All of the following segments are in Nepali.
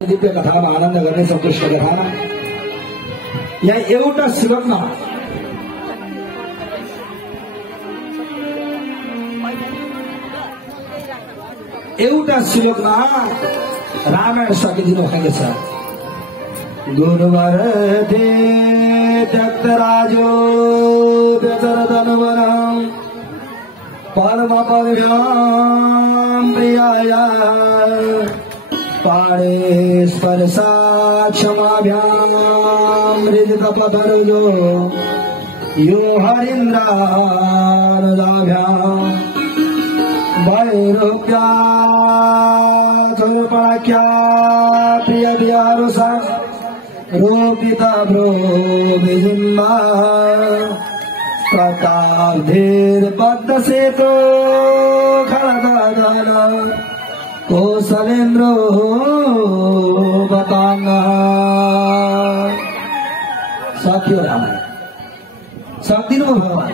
दिव्य कथामा आनन्द गर्ने सन्तुष्ट कथा। यहाँ एउटा श्लोकमा रामायण सकिदिनु भएको छ। गुरुवर त्यक्तराजो व्यचरदनुवनं परम परिणाम प्रियाया पाणेश्वर साक्षमाभ्याम हृदितपतरुजो यो हरीन्द्रानुदाभ्याम वैरूप्या चोरपणाख्या प्रिय विहारुषा रोपिता भ्रो विजिम्मा प्रतापधीर्बद्धसेतो खड्गदान कौशलेन्द्रो बतांगा। सक्यो रामायण सकिदिनु भगवान।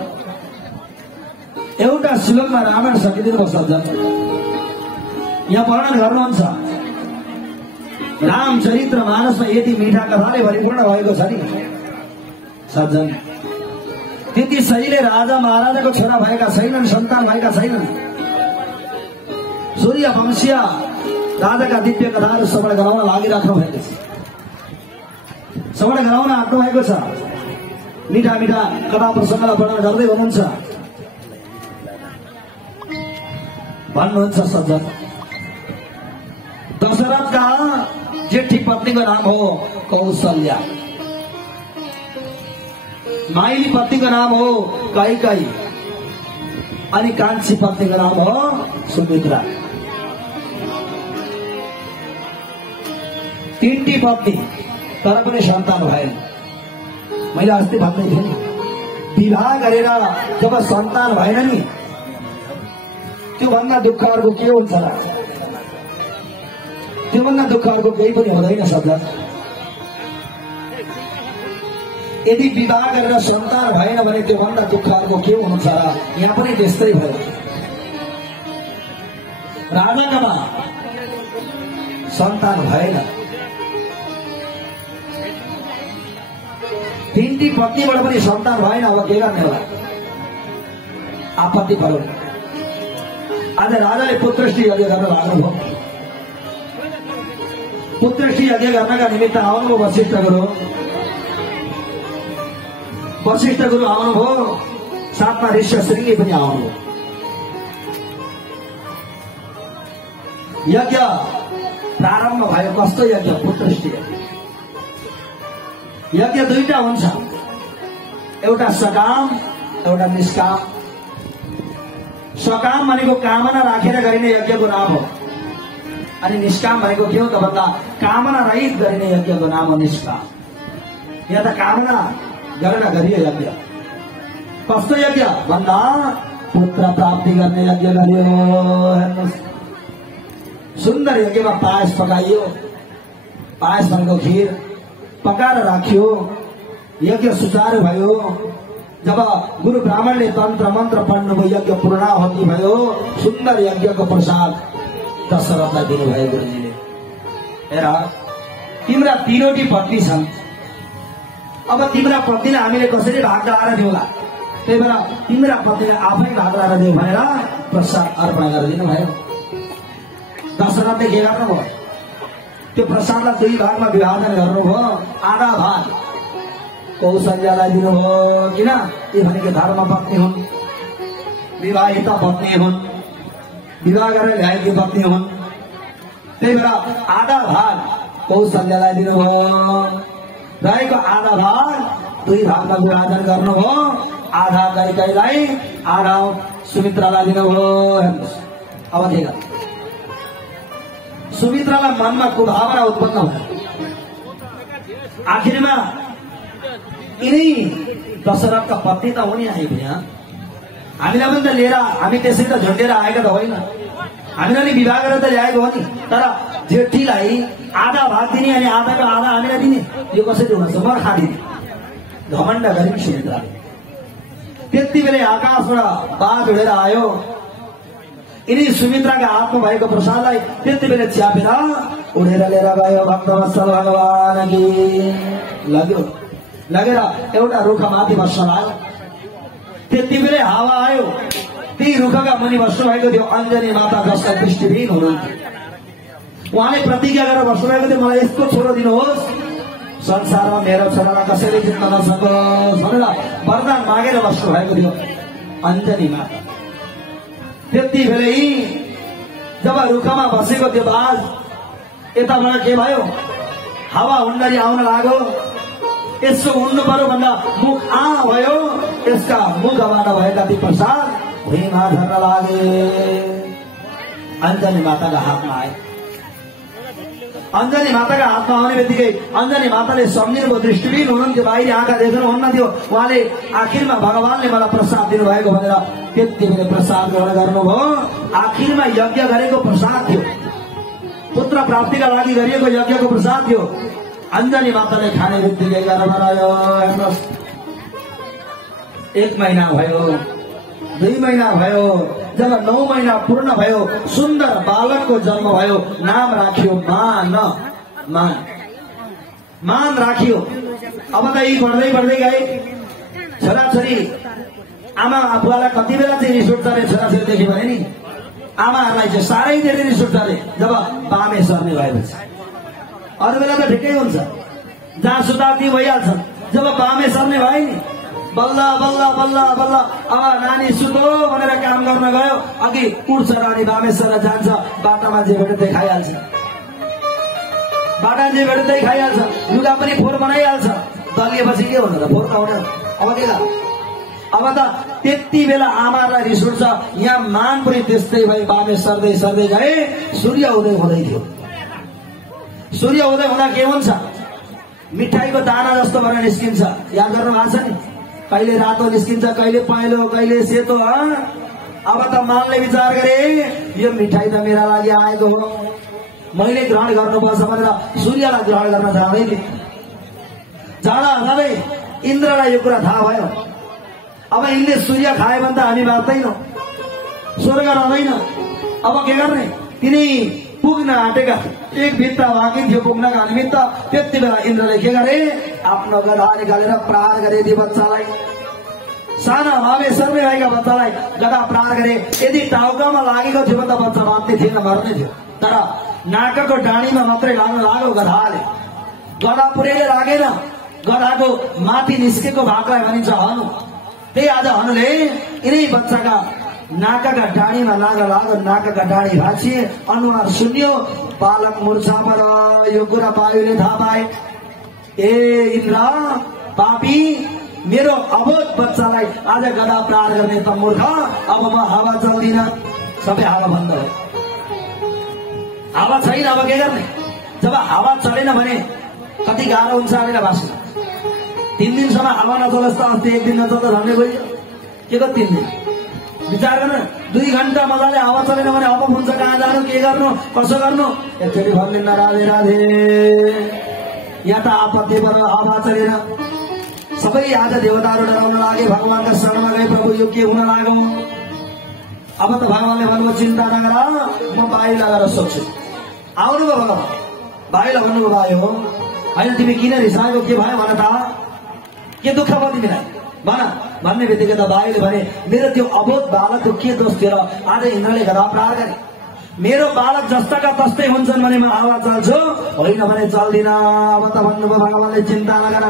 एउटा श्लोकमा रामायण सकिदिनु भयो सज्जन। यहाँ वर्णन गर्नुहुन्छ रामचरित्र मानसमा यति मीठा कथाले भरिपूर्ण भएको छ नि सज्जन। त्यति सहीले राजा महाराजाको छोरा भएका छैनन्, सन्तान भएका छैनन्। सूर्य वंशीय राजाका दिव्य कथाहरू श्रवण गराउन लागिराख्नु भएको छ, श्रवण गराउन आँट्नु भएको छ। मीठा मीठा कथा प्रसङ्गलाई वर्णन गर्दै हुनुहुन्छ। भन्नुहुन्छ सज्जन, दशरथका जेठी पत्नीको नाम हो कौशल्या, माइली पत्नीको नाम हो कैकेयी अनि कान्छी पत्नीको नाम हो सुमित्रा। तीनटी पत्नी तर पनि सन्तान भएन। मैले अस्ति भन्दै थिएँ नि, विवाह गरेर जब सन्तान भएन नि त्योभन्दा दुःख अर्को के हुन्छ र? त्योभन्दा दुःख अर्को केही पनि हुँदैन सज्जन। यदि विवाह गरेर सन्तान भएन भने त्योभन्दा दुःख अर्को के हुन्छ र? यहाँ पनि त्यस्तै भयो। राजाकामा सन्तान भएन, तीनटी पत्नीबाट पनि सन्तान भएन। अब के गर्ने होला? आपत्ति पर्यो। आज राजाले पुत्रश्री यज्ञ गर्न लाग्नुभयो। पुत्रश्री यज्ञ गर्नका निमित्त आउनुभयो वशिष्ठ गुरु। वशिष्ठ गुरु आउनुभयो, साथमा ऋष्यशृङ्गी पनि आउनुभयो। यज्ञ प्रारम्भ भयो। कस्तो यज्ञ? पुत्रश्री यज्ञ। यज्ञ दुईटा हुन्छ, एउटा सकाम एउटा निष्काम। सकाम भनेको कामना राखेर गरिने यज्ञको नाम हो, अनि निष्काम भनेको के हो त भन्दा कामना रहित गरिने यज्ञको नाम हो निष्काम। यहाँ त कामना गरेर गरियो यज्ञ। कस्तो यज्ञ भन्दा पुत्र प्राप्ति गर्ने यज्ञ गरियो। हेर्नुहोस्, सुन्दर यज्ञमा पायस पकाइयो। पायस भनेको खीर पकाएर राखियो। यज्ञ सुचारू भयो। जब गुरु ब्राह्मणले तन्त्र मन्त्र पढ्नुभयो, यज्ञ पूर्णाहुति भयो। सुन्दर यज्ञको प्रसाद दशरथलाई दिनुभयो गुरुजीले। हेर, तिम्रा तीनवटी पत्नी छन्। अब तिम्रा पत्नीलाई हामीले कसरी भाग लगाएर दिउँला? त्यही भएर तिम्रा पत्नीलाई आफै भाग लगाएर दिउँ भनेर प्रसाद अर्पण गरिदिनु भयो। दशरथले के गर्नुभयो? त्यो प्रसादलाई दुई भागमा विभाजन गर्नुभयो। आधा भाग कौशल्यालाई दिनुभयो। किन? यी भनेको धर्म पत्नी हुन्, विवाहिता पत्नी हुन्, विवाह गरेर ल्याएकी पत्नी हुन्। त्यही भएर आधा भाग कौशल्यालाई दिनुभयो। रहेको आधा भाग दुई भागमा विभाजन गर्नुभयो। आधा कैकेयीलाई, आधा सुमित्रालाई दिनुभयो। हेर्नुहोस्, अब के गर्नु? सुमित्रालाई मनमा कुभावना उत्पन्न भयो। आखिरमा यिनै दशरथका पत्नी त हुने आइपुग्यो। हामीलाई पनि त लिएर, हामी त्यसरी त झुन्डेर आएका त होइन। हामीलाई नि विवाह गरेर त ल्याएको हो नि। तर जेठीलाई आधा भाग दिने अनि आधाको आधा हामीलाई दिने, यो कसरी हुन्छ? मर्खा दिने घमण्ड गरिन् सुमित्राले। त्यति बेला आकाशबाट बाघ उडेर आयो। यिनी सुमित्राका हातमा भएको प्रसादलाई त्यति बेला च्यापेर उडेर लिएर गयो भक्तवत्सल भगवान की लग्यो लगेर एउटा रुखमाथि बस्न लाग्यो। त्यति बेलै हावा आयो, ती रुखका मुनि बस्नु भएको थियो अञ्जनी माता जसका दृष्टिविहीन हुनुहुन्थ्यो। उहाँले प्रतिज्ञा गरेर बस्नु भएको थियो मलाई यस्तो छोरो दिनुहोस् संसारमा मेरो छोरालाई कसैले जित्न नसकोस् भनेर वरदान मागेर बस्नु भएको थियो अञ्जनी माता। त्यति बेलै जब रुखमा बसेको त्यो बाज यताबाट के भयो, हावा हुन्डरी आउन लाग्यो। यसो उड्नु पर्यो भन्दा मुख भयो, यसका मुखबाट भएका ती प्रसाद भुइँमा झर्न लागे। अञ्जनी माताका हातमा आए। अञ्जनी माताका हातमा आउने बित्तिकै अञ्जनी माताले सम्झिनुभयो दृष्टिविहीन हुनुहुन्थ्यो, बाहिरी आँखा देख्नुहुन्न थियो। उहाँले आखिरमा भगवानले मलाई प्रसाद दिनुभएको भनेर त्यति बेला प्रसाद ग्रहण गर्नुभयो। आखिरमा यज्ञ गरेको प्रसाद थियो, पुत्र प्राप्तिका लागि गरिएको यज्ञको प्रसाद थियो। अञ्जनी माताले खाने बित्तिकै गर्भ रह्यो। 1 महिना भयो, 2 महिना भयो, जब 9 महिना पूर्ण भयो सुन्दर बालकको जन्म भयो। नाम राखियो मान। मान मान राखियो। अब त यी बढ्दै बढ्दै गए। छोराछोरी आमा आफूलाई कति बेला चाहिँ रिस उठ्छ अरे छोराछोरी देख्यो भने नि, आमाहरूलाई चाहिँ साह्रै धेरै रिस उठ्छ अरे जब बामे सर्ने भएपछि। अरू बेला त ठिकै हुन्छ, जहाँ सुता ती भइहाल्छ। जब बामे सर्ने भयो नि, बल्ल बल्ल बल्ल बल्ल अब नानी सुतो भनेर काम गर्न गयो, अघि उठ्छ रानी बामेश्वर जान्छ, बाटामा जे भेट्दै खाइहाल्छ, बाटा जे भेट्दै खाइहाल्छ, लुगा पनि फोहोर बनाइहाल्छ। दलिएपछि के हुन्छ त, फोहोर त हुने। अब के गा, अब त त्यति बेला आमालाई रिस उठ्छ। यहाँ मान पनि त्यस्तै भई बामे सर्दै सर्दै गए। सूर्य उदय हुँदै थियो। सूर्य उदय हुँदा के हुन्छ, मिठाईको दाना जस्तो गरेर निस्किन्छ। याद गर्नु भएको छ नि, कहिले रातो निस्किन्छ, कहिले पहेँलो, कहिले सेतो। अब त मानले विचार गरे यो मिठाई त मेरा लागि आएको हो, मैले ग्रहण गर्नुपर्छ भनेर सूर्यलाई ग्रहण गर्न जाँदै थिए। जाँदा इन्द्रलाई यो कुरा थाहा भयो। अब यिनले सूर्य खायो भने त हामी बाँच्दैनौँ, स्वर्ग रहँदैन। अब के गर्ने, तिनी पुग्न आँटेका एक भित्ता बाँकी थियो पुग्नका निमित्त। त्यति बेला इन्द्रले के गरे, आफ्नो गदा निकालेर प्रहार गरे ती बच्चालाई। साना भावे सर्वे भएका बच्चालाई गदा प्रहार गरे। यदि टाउकामा लागेको थियो भने त बच्चा बाँच्ने थिएन, मर्ने थियो। तर नाकको डाँडीमा मात्रै लाग्न लाग्यो गधाले। गदा पुरै लागेन, गधाको माथि निस्केको भागलाई भनिन्छ हनु। त्यही आज हनुले यिनै बच्चाका नाकका डाँडीमा लाग्यो। नाकका डाँडी भाँचिए, अनुहार सुन्यो, बालक मुर्छा पर। यो कुरा वायुले थाहा पाए। ए इन्द्र पापी, मेरो अबोध बच्चालाई आज गदा प्रहार गर्ने त मूर्ख। अब म हावा चल्दिन, सबै हावा बन्द भयो। हावा छैन, अब के गर्ने। जब हावा चलेन भने कति गाह्रो हुन्छ भनेर भाष्य। 3 दिनसम्म हावा नचलोस् त अस्ति 1 दिन नचल्दा झन्डै गइयो। के को 3 दिन विचार गर्नु। 2 घण्टा मजाले हावा चलेन भने अब हुन्छ कहाँ जानु, के गर्नु, कसो गर्नु। एकचोटि भन्दिन राधे राधे। यहाँ त आपत्ति पर्यो, हावा चलेन। सबै आज देवताहरू डराउन लागे, भगवानका शरणमा गए। प्रभु यो के हुन लाग्यो। अब त भगवानले भन्नुभयो चिन्ता नगर, म बाहिर गएर सोध्छु। आउनुभयो भगवान, बाहिर भन्नुभयो भयो होइन तिमी किन रिसाएको, के भयो भन त, के दुःख भयो तिमीलाई भन। भन्ने बित्तिकै त बाहिरले भने मेरो त्यो अबोध बालकको के दोष थियो र आज इन्द्रले गदा प्रहार गरे। मेरो बालक जस्ताका तस्तै हुन्छन् भने म हावा चल्छु, होइन भने चल्दिन। अब त भन्नुभयो भगवानले चिन्ता नगर,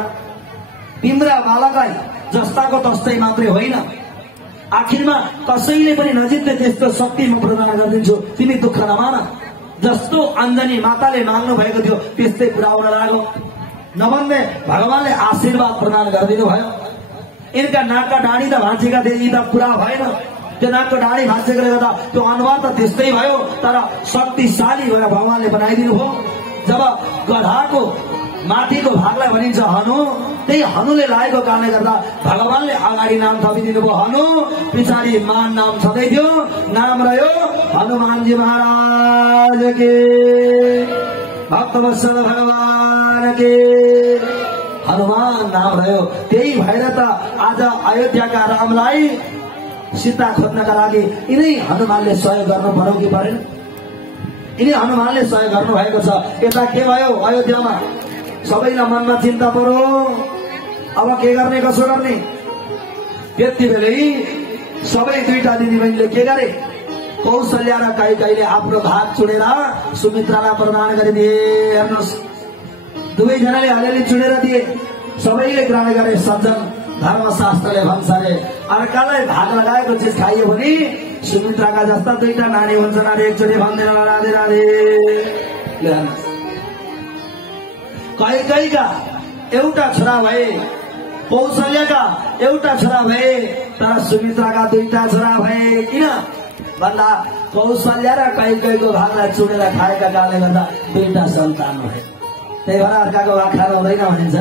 तिम्रा बालकलाई जस्ताको तस्तै मात्रै होइन, आखिरमा कसैले पनि नजित्ने त्यस्तो शक्ति म प्रदान गरिदिन्छु, तिमी दुःख नमान। जस्तो अञ्जनी माताले माग्नु भएको थियो त्यस्तै पुरा हुन लाग्यो। नभन्दै भगवानले आशीर्वाद प्रदान गरिदिनु भयो। यिनका नाकका डाँडी त भाँचेका थिए, यी त पुरा भएन। त्यो नाकको डाँडी भाँचेकोले गर्दा त्यो अनुहार त त्यस्तै भयो, तर शक्तिशाली भएर भगवानले बनाइदिनु भयो। जब गधाको माथिको भागलाई भनिन्छ हनु, त्यही हनुले लागेको कारणले गर्दा भगवानले अगाडि नाम थपिदिनु भयो हनु, पछाडि मान नाम छँदै थियो। नाम रह्यो हनुमानजी महाराज के, भक्तवत्सल भगवान के हनुमान नाम रह्यो। त्यही भएर त आज अयोध्याका रामलाई सीता खोज्नका लागि यिनै हनुमानले सहयोग गर्नु पर्यो कि परेन। यिनी हनुमानले सहयोग गर्नु भएको छ। यता के भयो अयोध्यामा सबैलाई मनमा चिन्ता पर्यो, अब के गर्ने कसो गर्ने। त्यति बेलै सबै दुईटा दिदीबहिनीले के गरे, कौशल्या र कैकेयीले आफ्नो भाग चुडेर सुमित्रालाई प्रदान गरिदिए। हेर्नुहोस्, दुवैजनाले अलिअलि चुडेर दिए, सबैले ग्रहण गरे। सज्जन धर्मशास्त्रले भन्छ अरे अर्कालाई भाग लगाएको चिज खाइयो भने सुमित्राका जस्ता दुईटा नानी हुन्छन् अरे, एकचोटि भन्दैन राधे राधे। कैकेयीका एउटा छोरा भए, कौशल्याका एउटा छोरा भए, तर सुमित्राका दुईटा छोरा भए। किन भन्दा कौशल्या र कैकेयीको भागलाई चुडेर खाएका कारणले गर्दा दुईटा सन्तान भए। त्यही भएर अर्काको भाग खाएर हुँदैन भनिन्छ,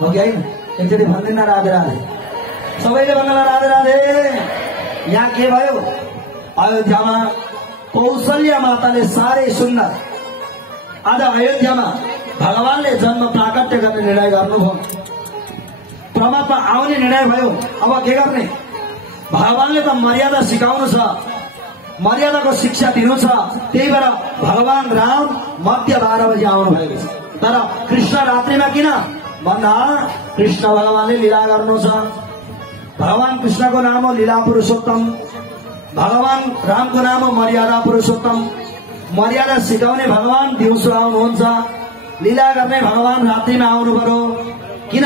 हो कि होइन? एकचोटि भन्दैन राधे राधे, सबैले भन्नला राधे राधे। यहाँ के भयो, अयोध्यामा कौशल्या माताले साह्रै सुन्दर आज अयोध्यामा भगवानले जन्म प्राकट्य गर्ने निर्णय गर्नुभयो। परमात्मा आउने निर्णय भयो। अब के गर्ने, भगवानले त मर्यादा सिकाउनु छ, मर्यादाको शिक्षा दिनु छ। त्यही भएर भगवान राम मध्य 12 बजे आउनु भएको छ। तर कृष्ण रात्रिमा किन भन्दा कृष्ण भगवानले लीला गर्नु छ। भगवान कृष्णको नाम हो लीला पुरुषोत्तम, भगवान रामको नाम हो मर्यादा पुरुषोत्तम। मर्यादा सिकाउने भगवान दिउँसो आउनुहुन्छ, लीला गर्ने भगवान रात्रिमा आउनु पर्यो। किन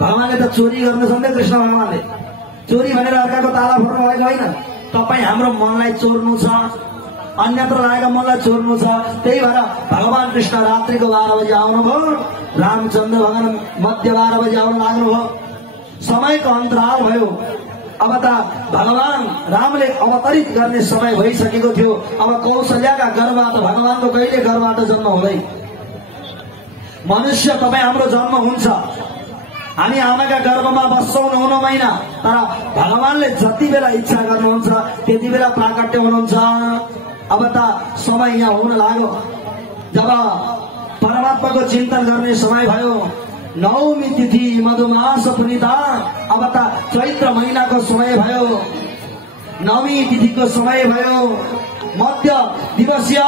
भगवानले त चोरी गर्नु छ नि, कृष्ण भगवानले चोरी भनेर अर्काको ताला फोड्नु भएको होइन। तपाईँ हाम्रो मनलाई चोर्नु छ, अन्यत्र लागेका मनलाई चोर्नु छ। त्यही भएर भगवान कृष्ण रात्रिको 12 बजे आउनुभयो, रामचन्द्र भगवान मध्य 12 बजे आउनु लाग्नुभयो। समयको अन्तराल भयो। अब त भगवान रामले अवतरित गर्ने समय भइसकेको थियो। अब कौशल्याका गर्भबाट भगवानको कहिले गर्भबाट जन्म हुँदैन। मनुष्य तपाईँ हाम्रो जन्म हुन्छ, हामी आमाका गर्भमा बस्छौँ 9 महिना, तर भगवानले जति बेला इच्छा गर्नुहुन्छ त्यति बेला प्राकट्य हुनुहुन्छ। अब त समय यहाँ हुन लाग्यो, जब परमात्माको चिन्तन गर्ने समय भयो। नवमी तिथि मधुमास पुनिता, अब त चैत्र महिनाको समय भयो, नवमी तिथिको समय भयो। मध्य दिवसीय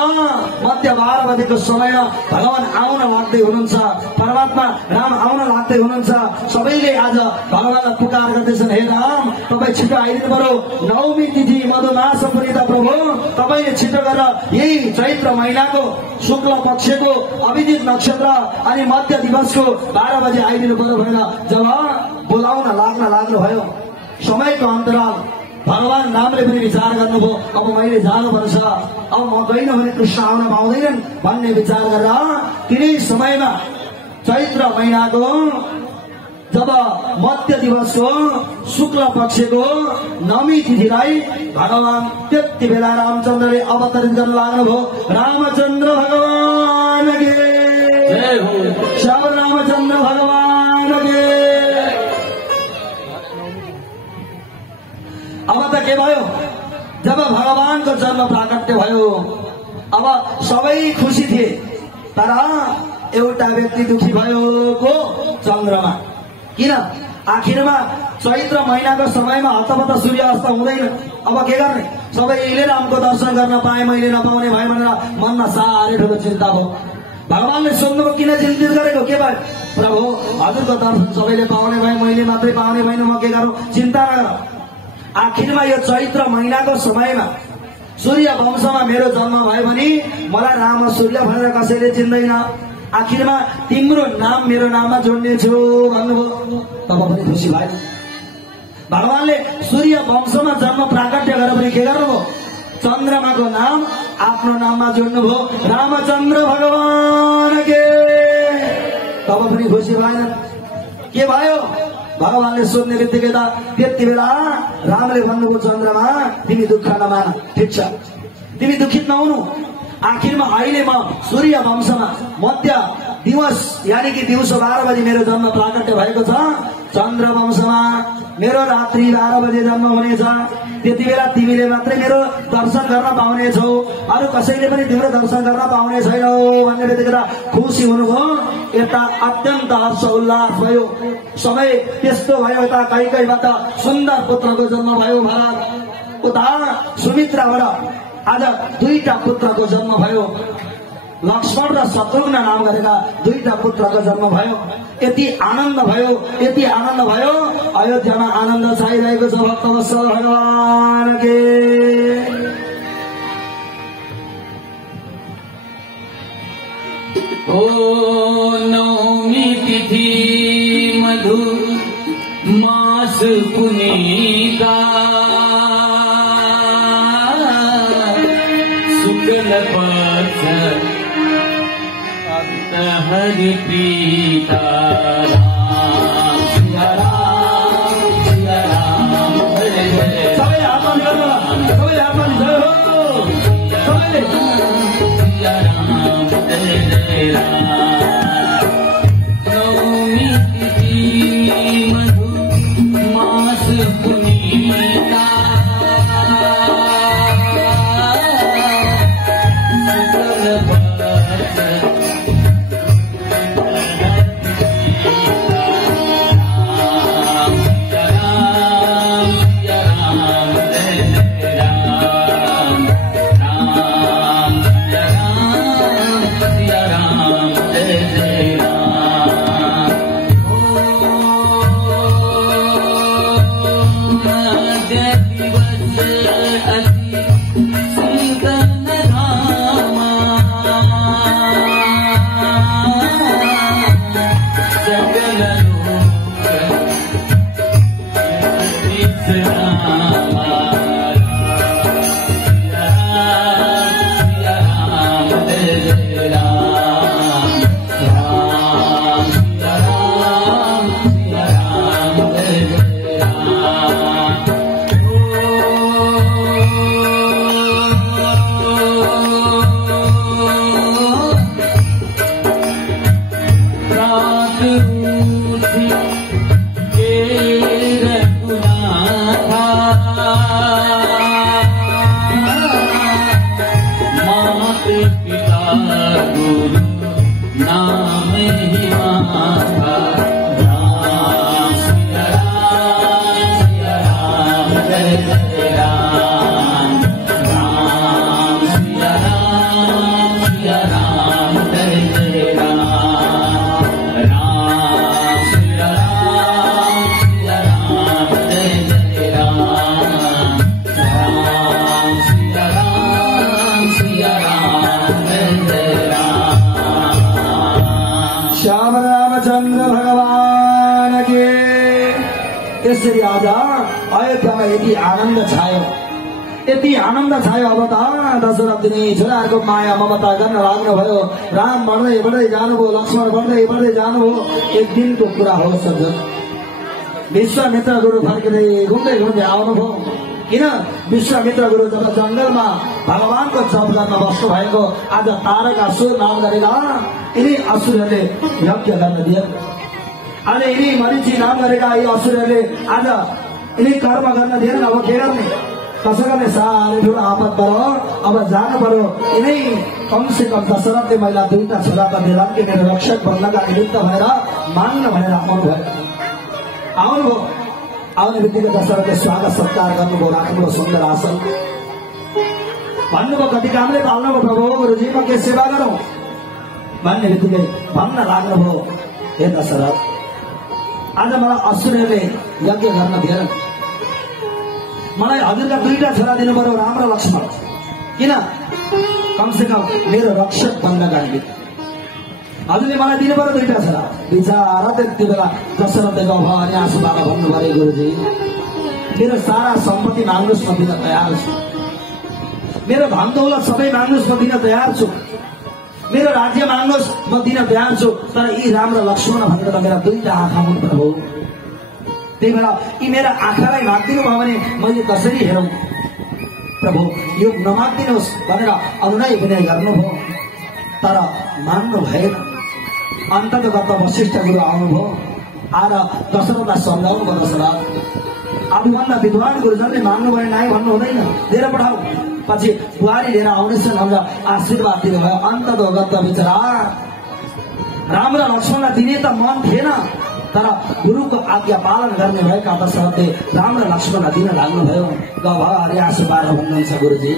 मध्य 12 बजेको समयमा भगवान आउन लाग्दै हुनुहुन्छ, परमात्मा राम आउन लाग्दै हुनुहुन्छ। सबैले आज भगवानलाई पुकार गर्दैछन्, हे राम तपाईँ छिटो आइदिनु पर्यो। नवमी तिथि मधुमास पुनिता प्रभु, तपाईँले छिटो गरेर यही चैत्र महिनाको शुक्ल पक्षको अभिजित नक्षत्र अनि मध्य दिवसको 12 बजे आइदिनु पर्यो भनेर जब बोलाउन लाग्नुभयो। समयको अन्तराल भगवान रामले पनि विचार गर्नुभयो, अब मैले जानुपर्छ, अब म गइन भने कृष्ण आउन पाउँदैनन् भन्ने विचार गरेर तिनै समयमा चैत्र महिनाको जब मध्य दिवसको शुक्ल पक्षको नवमी तिथिलाई भगवान त्यति बेला रामचन्द्रले अवतरित गर्न लाग्नुभयो। रामचन्द्र भगवान के श्याम रामचन्द्र भगवान के। अब त के भयो, जब भगवानको जन्म प्राकट्य भयो, अब सबै खुसी थिए, तर एउटा व्यक्ति दुखी भयो, को चन्द्रमा। किन आखिरमा चैत्र महिनाको समयमा हतपत सूर्यास्त हुँदैन। अब के गर्ने, सबैले रामको दर्शन गर्न पाए, मैले नपाउने भयो भनेर मनमा साह्रै ठुलो चिन्ता भयो। भगवानले सोध्नुभयो, किन चिन्तित गरेको, के भयो? प्रभु हजुरको दर्शन सबैले पाउने भए, मैले मात्रै पाउने भएन, म के गरौँ, चिन्ता नगर। आखिरमा यो चैत्र महिनाको समयमा सूर्य वंशमा मेरो जन्म भयो भने मलाई राम सूर्य भनेर कसैले चिन्दैन। आखिरमा तिम्रो नाम मेरो नाममा जोड्नेछु भन्नुभयो। तब पनि खुसी भयो। भगवानले सूर्य वंशमा जन्म प्राकट्य गरेर पनि के गर्नुभयो, चन्द्रमाको नाम आफ्नो नाममा जोड्नुभयो, रामचन्द्र भगवान के। तब पनि खुसी भएन। के भयो, भगवानले सोध्ने बित्तिकै त त्यति बेला रामले भन्नुभयो, चन्द्रमा तिमी दुःख नमान, ठिक छ, तिमी दुखित नहुनु। आखिरमा अहिले म सूर्य वंशमा मध्य दिवस यानी कि दिउँसो 12 बजे मेरो जन्म प्राकट्य भएको छ। चन्द्र वंशमा मेरो रात्रि 12 बजे जन्म हुनेछ। त्यति बेला तिमीले मात्रै मेरो दर्शन गर्न पाउनेछौ, अरू कसैले पनि तिम्रो दर्शन गर्न पाउने छैनौ भन्ने बित्तिकै खुसी हुनुभयो। यता अत्यन्त हर्ष उल्लास भयो। समय त्यस्तो भयो, यता कैकेयीबाट सुन्दर पुत्रको जन्म भयो भरत, उता सुमित्राबाट आज दुईटा पुत्रको जन्म भयो। लक्ष्मण र शत्रुघ्न नाम गरेका दुईटा पुत्रको जन्म भयो। यति आनन्द भयो, यति आनन्द भयो, अयोध्यामा आनन्द छाइरहेको छ। भक्तवत्सल भगवान के ओ नवमी तिथि मधु मास पुनीता शुक्ल पक्ष हरि प्रीता नवमी तिथि मधु मास पुनीता त्यसरी आज अयोध्यामा यति आनन्द छायो, यति आनन्द छायो। अब त दशरथले छोराहरूको माया ममता गर्न लाग्नुभयो। राम बढ्दै बढ्दै जानुभयो, लक्ष्मण बढ्दै बढ्दै जानुभयो। एक दिनको कुरा हो सज्जन, विश्वामित्र गुरु फर्किँदै घुम्दै घुम्दै आउनुभयो। किन विश्वामित्र गुरु जब जंगलमा भगवानको जप गर्न बस्नु भएको, आज तारकासुर नाम गरेका यिनी असुरहरूले यज्ञ गर्न दिए। आज यिनी मरीची नाम गरेका यी असुरहरूले आज यिनी कर्म गर्न दिएन। अब के गर्ने, कसो गर्ने, साह्रै ठुलो आपत पर्यो। अब जानु पर्यो। यिनै कमसे कम दशरथले महिला दुईटा छोरा त दिलान् कि मेरो रक्षक बन्नका निमित्त भएर मान्न भनेर आउनुभयो। आउने बित्तिकै दशरथले स्वागत सत्कार गर्नुभयो, राख्नुभयो सुन्दर आसन। भन्नुभयो कति कामले पाल्नुभयो प्रभु, गुरुजी म के सेवा गरौँ भन्ने बित्तिकै भन्न लाग्नुभयो, हे दशरथ आज मलाई असुरहरूले यज्ञ गर्न दिएन। मलाई हजुरका दुईटा छोरा दिनु पर्यो, राम र लक्ष्मण। किन, कमसे कम मेरो रक्षक बन्नका निमित्त हजुरले मलाई दिनु पर्यो दुईटा छोरा। बिचारा त्यति बेला दशरथको भवानी आँसुबाट भन्नु पर्यो, गुरुजी मेरो सारा सम्पत्ति माग्नुहोस् म दिन तयार छु, मेरो धन दौलत सबै माग्नुहोस् म दिन तयार छु, मेरो राज्य माग्नुहोस् म दिन तयार छु, तर यी राम र लक्ष्मण भनेर मेरा दुईटा आँखा हुन् प्रभु। त्यही भएर यी मेरा आँखालाई मागिदिनु भयो भने मैले कसरी हेरौँ प्रभु, यो नमागिदिनुहोस् भनेर अनुनय विनय गर्नुभयो, तर मान्नु भएन। अन्ततगत वशिष्ठ गुरु आउनुभयो, आएर दशरथलाई सम्झाउनु भयो। दशरथ आफूभन्दा विद्वान गुरुजनले मान्नु भयो, नाइ भन्नु हुँदैन, लिएर पठाऊ। पछि बुहारी लिएर आउनेछन् भनेर आशीर्वाद दिनुभयो। अन्ततगत बिचरा राम र लक्ष्मणलाई दिने त मन थिएन, तर गुरुको आज्ञा पालन गर्ने भएका दशरथले राम र लक्ष्मणलाई दिन लाग्नुभयो। गभरि आँसु पारेर भन्नुहुन्छ, गुरुजी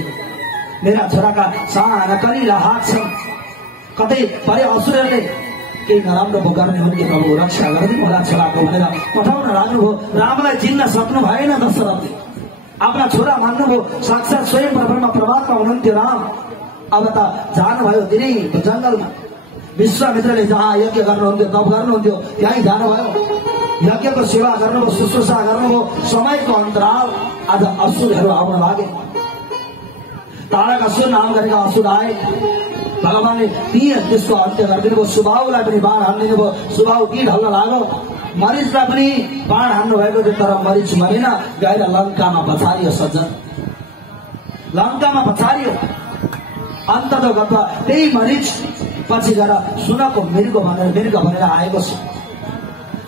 मेरा छोराका साना कलिला हात छन्, कतै परे असुरहरूले केही नराम्रो गर्ने हो कि प्रभु रक्षा गरिदिनु होला छोराको भनेर पठाउन लाग्नुभयो। रामलाई चिन्न सक्नु भएन दशरथले, आफ्ना छोरा मान्नुभयो। साक्षात् स्वयं ब्रह्मा परमात्मा हुनुहुन्थ्यो राम। अब त जानुभयो दिनै जंगलमा। विश्वामित्रले जहाँ यज्ञ गर्नुहुन्थ्यो, तप गर्नुहुन्थ्यो, त्यहीँ जानुभयो। यज्ञको सेवा गर्नुभयो, शुश्रूषा गर्नुभयो। समयको अन्तराल आज असुरहरू आउन लागे। तारक असुर नाम गरेका असुर आए। भगवानले त्यसको अन्त्य गरिदिनु भयो। सुबाहुलाई पनि बाण हानिदिनु भयो। सुबाहु कि ढल्न लाग्यो। मरिचलाई पनि बाण हान्नु भएको थियो, तर मरिच मरेन, गएर लङ्कामा पछारियो। सज्जन, लङ्कामा पछारियो। अन्तत गत्वा त्यही मरिच पछि गएर सुनको मृग भनेर आएको छ।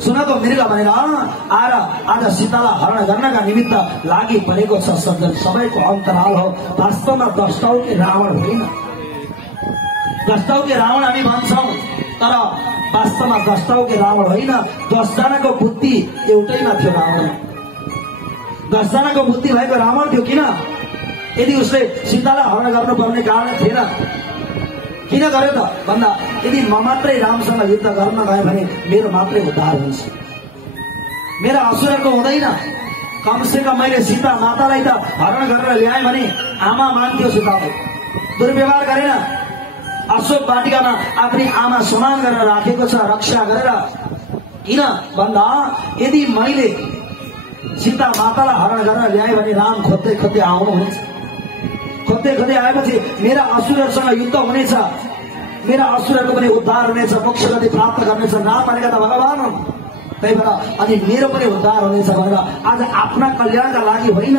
सुनको मृग भनेर आएर आज सीतालाई हरण गर्नका निमित्त लागि परेको छ। सज्जन, सबैको अन्तराल हो। वास्तवमा दशटाउके रावण होइन। दशटाउके रावण हामी भन्छौँ, तर वास्तवमा दशटाउके रावण होइन। 10 जनाको बुद्धि एउटैमा थियो रावण। 10 जनाको बुद्धि भएको रावण थियो। किन? यदि उसले सीतालाई हरण गर्नुपर्ने कारण थिएन। किन गर्यो त भन्दा, यदि म मात्रै रामसँग युद्ध गर्न गएँ भने मेरो मात्रै उद्धार हुन्छ, मेरा असुरको हुँदैन। कमसेकम मैले सीता मातालाई त हरण गरेर ल्याएँ भने आमा मान्थ्यो सीतालाई। दुर्व्यवहार गरेन। अशोक वाटिकामा आफ्नै आमा समान गरेर राखेको छ, रक्षा गरेर। किन भन्दा, यदि मैले सीता मातालाई हरण गरेर ल्याएँ भने राम खोज्दै खोज्दै आउनुहुन्छ। खोज्दै खोज्दै आएपछि मेरा असुरहरूसँग युद्ध हुनेछ, मेरा असुरहरूको पनि उद्धार हुनेछ, मोक्ष गति प्राप्त गर्नेछ। राम भनेका त भगवान हुन्। त्यही भएर अनि मेरो पनि उद्धार हुनेछ भनेर आज आफ्ना कल्याणका लागि होइन,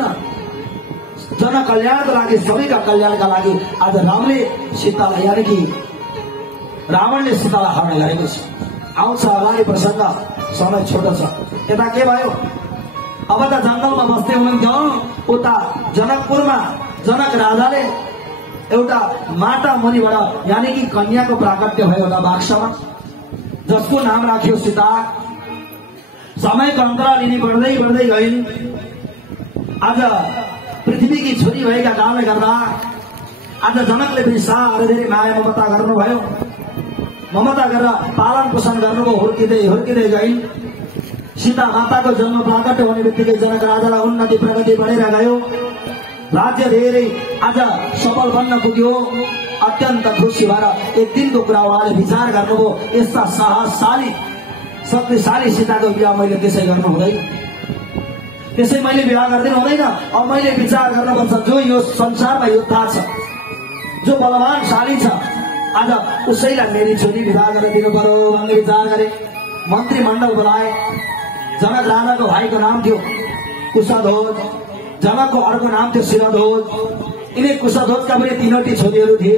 जनकल्याणका लागि, सबैका कल्याणका लागि आज रामले सीतालाई, यानि कि रावणले सीतालाई हरण गरेको छ। आउँछ अगाडि प्रसङ्ग, समय छोटो छ। यता के भयो? अब त जंगलमा बस्दै हुनुहुन्थ्यो। उता जनकपुरमा जनक राजाले एउटा माटा मुनिबाट, यानि कि कन्याको प्राकट्य भयो एउटा बाक्समा, जसको नाम राख्यो सीता। समयको अन्तराल यिनी बढ्दै बढ्दै गइन्। आज पृथ्वीकी छोरी भएका कारणले गर्दा आज जनकले पनि साह्रै धेरै माया ममता गर्नुभयो। ममता गरेर पालन पोषण गर्नुभयो। हुर्किँदै हुर्किँदै गइन्। सीता माताको जन्म प्राकट्य हुने बित्तिकै जनक राजालाई उन्नति प्रगति बढेर गयो। राज्य धेरै आज सफल बन्न पुग्यो। अत्यन्त खुसी भएर एक दिनको कुरा उहाँले विचार गर्नुभयो, यस्ता साहसशाली शक्तिशाली सीताको विवाह मैले त्यसै गर्नु हुँदैन, त्यसै मैले विवाह गरिदिनु हुँदैन। अब मैले विचार गर्नुपर्छ, जो यो संसारमा योद्धा छ, जो बलवानशाली छ, आज उसैलाई मेरी छोरी विवाह गरेर दिनु पर्यो भन्ने विचार गरे। मन्त्रीमण्डल बोलाए। जनक राजाको भाइको नाम थियो कुशध्वज, जनकको अर्को नाम थियो शिरध्वज। यिनी कुशध्वजका पनि 3वटी छोरीहरू थिए।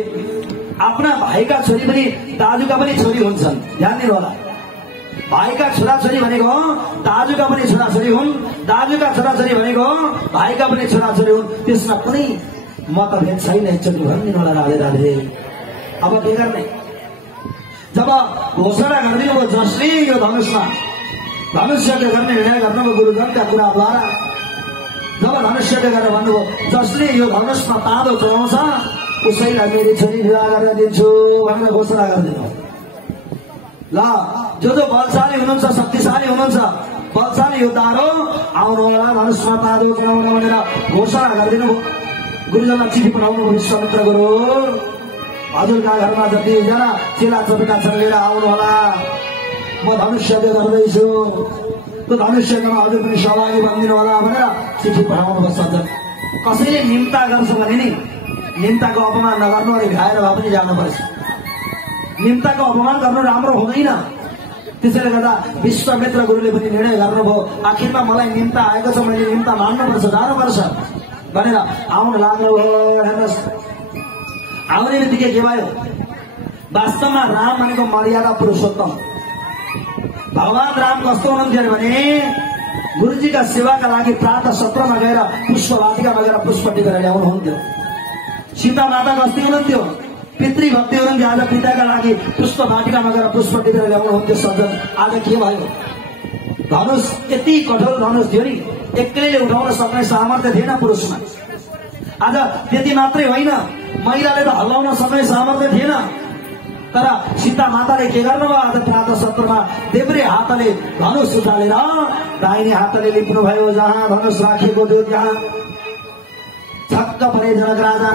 आफ्ना भाइका छोरी पनि दाजुका पनि छोरी हुन्छन्, ध्यान दिनु होला। भाइका छोराछोरी भनेको दाजुका पनि छोराछोरी हुन्, दाजुका छोराछोरी भनेको भाइका पनि छोराछोरी हुन्। त्यसमा कुनै मतभेद छैन। एकचोटि भनिदिनु होला राधे राधे। अब के गर्ने? जब घोषणा गरिदिनु भयो जसले यो धनुष्यले गर्ने निर्णय गर्नुभयो गुरुजनका कुराद्वारा, जब धनुष्यले गरेर भन्नुभयो जसले यो धनुषमा ताँदो चढाउँछ उसैलाई मेरी छोरी विवाह गरेर दिन्छु भनेर घोषणा गरिदिनु। ल, जो बलशाली हुनुहुन्छ, शक्तिशाली हुनुहुन्छ, बलशाली योद्धाहरू आउनु होला धनुषमा ताँदो चढाउन भनेर घोषणा गरिदिनु भयो। गुरुजनलाई चिठी पठाउनु भयो। विश्वामित्र गुरु, हजुरका घरमा जतिजना चेला चपेटा छन् लिएर आउनु होला, म धनुष्य गर्दैछु, त्यो धनुष्यमा हजुर पनि सहभागी बनिदिनु होला भनेर चिठी पठाउनु भयो। सज्जन, कसैले निम्ता गर्छ भने नि निम्ताको अपमान नगर्नु, अनि भ्याएर भए पनि जानुपर्छ। निम्ताको अपमान गर्नु राम्रो हुँदैन। त्यसैले गर्दा विश्वामित्र गुरुले पनि निर्णय गर्नुभयो, आखिरमा मलाई निम्ता आएको छ, मैले निम्ता मान्नुपर्छ, जानुपर्छ भनेर आउन लाग्नुभयो। हेर्नुहोस्, आउने बित्तिकै के भयो? वास्तवमा राम भनेको मर्यादा पुरुषोत्तम भगवान राम कस्तो हुनुहुन्थ्यो भने गुरुजीका सेवाका लागि प्रातः सत्रमा गएर पुष्प वाटिकामा गएर पुष्प टिपेर ल्याउनुहुन्थ्यो। सीता माता कस्ती हुनुहुन्थ्यो? पितृभक्ति हुनुहुन्थ्यो। आज पिताका लागि पुष्प वाटिकामा गएर पुष्प टिपेर ल्याउनुहुन्थ्यो। सज्जन, आज के भयो? धनुष यति कठोर धनुष थियो नि, एक्लैले उठाउन सक्ने सामर्थ्य थिएन पुरुषमा। आज त्यति मात्रै होइन, महिलाले त हल्लाउन सक्ने सामर्थ्य थिएन, तर सीता माताले के गर्नुभयो? आज प्रातः सत्रमा देब्रे हातले धनुष उचालेर दाहिने हातले लिप्नुभयो। जहाँ धनुष राखेको थियो त्यहाँ छक्क परे जनक राजा।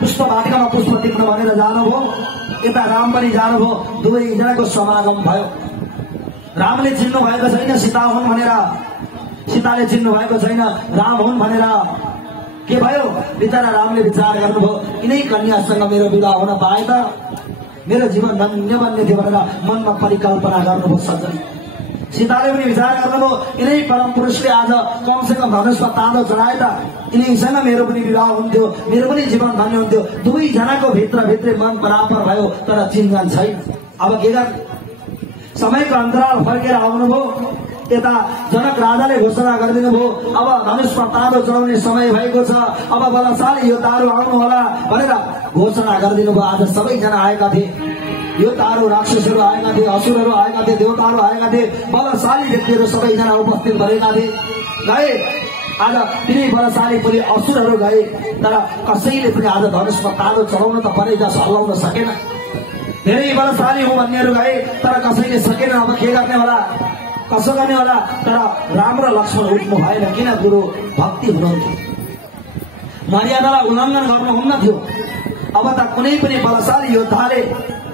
पुष्प वाटिकामा पुष्प टिप्न भनेर जानुभयो, यता राम पनि जानुभयो, दुवैजनाको समागम भयो। रामले चिन्नु भएको छैन सीता हुन् भनेर, सीताले चिन्नु भएको छैन राम हुन् भनेर। के भयो? बिचरा रामले विचार गर्नुभयो, यिनै कन्यासँग मेरो विवाह हुन पाए त मेरो जीवन धन्य बन्ने थियो भनेर मनमा परिकल्पना गर्नुभयो सज्जन। सीताले पनि विचार गर्नुभयो, यिनै परम पुरुषले आज कमसे कम धनुषमा ताँदो चढाए त यिनीसँग मेरो पनि विवाह हुन्थ्यो, मेरो पनि जीवन धन्य हुन्थ्यो। दुवैजनाको भित्रभित्रै मन बराबर भयो, तर चिन्जान छैन। अब के गर्ने? समयको अन्तराल फर्केर आउनुभयो। यता जनक राजाले घोषणा गरिदिनु भयो, अब धनुषमा ताँदो चढाउने समय भएको छ, अब बलशाली योद्धाहरू आउनु होला भनेर घोषणा गरिदिनु भयो। आज सबैजना आएका थिए, योद्धाहरू, राक्षसहरू आएका थिए, असुरहरू आएका थिए, देवताहरू आएका थिए, बलशाली व्यक्तिहरू सबैजना उपस्थित भएका थिए। गए आज तिनै बलशाली पनि असुरहरू गए, तर कसैले पनि आज धनुषमा ताँदो चढाउन त परे जस हल्लाउन सकेन। धेरै बलशाली हो भन्नेहरू गए, तर कसैले सकेन। अब के गर्ने होला, कसो गर्ने होला? तर राम र लक्ष्मण उठ्नु भएन, किन? गुरु भक्ति हुनुहुन्थ्यो, मर्यादालाई उल्लङ्घन गर्नुहुन्न थियो। अब त कुनै पनि बलशाली योद्धाले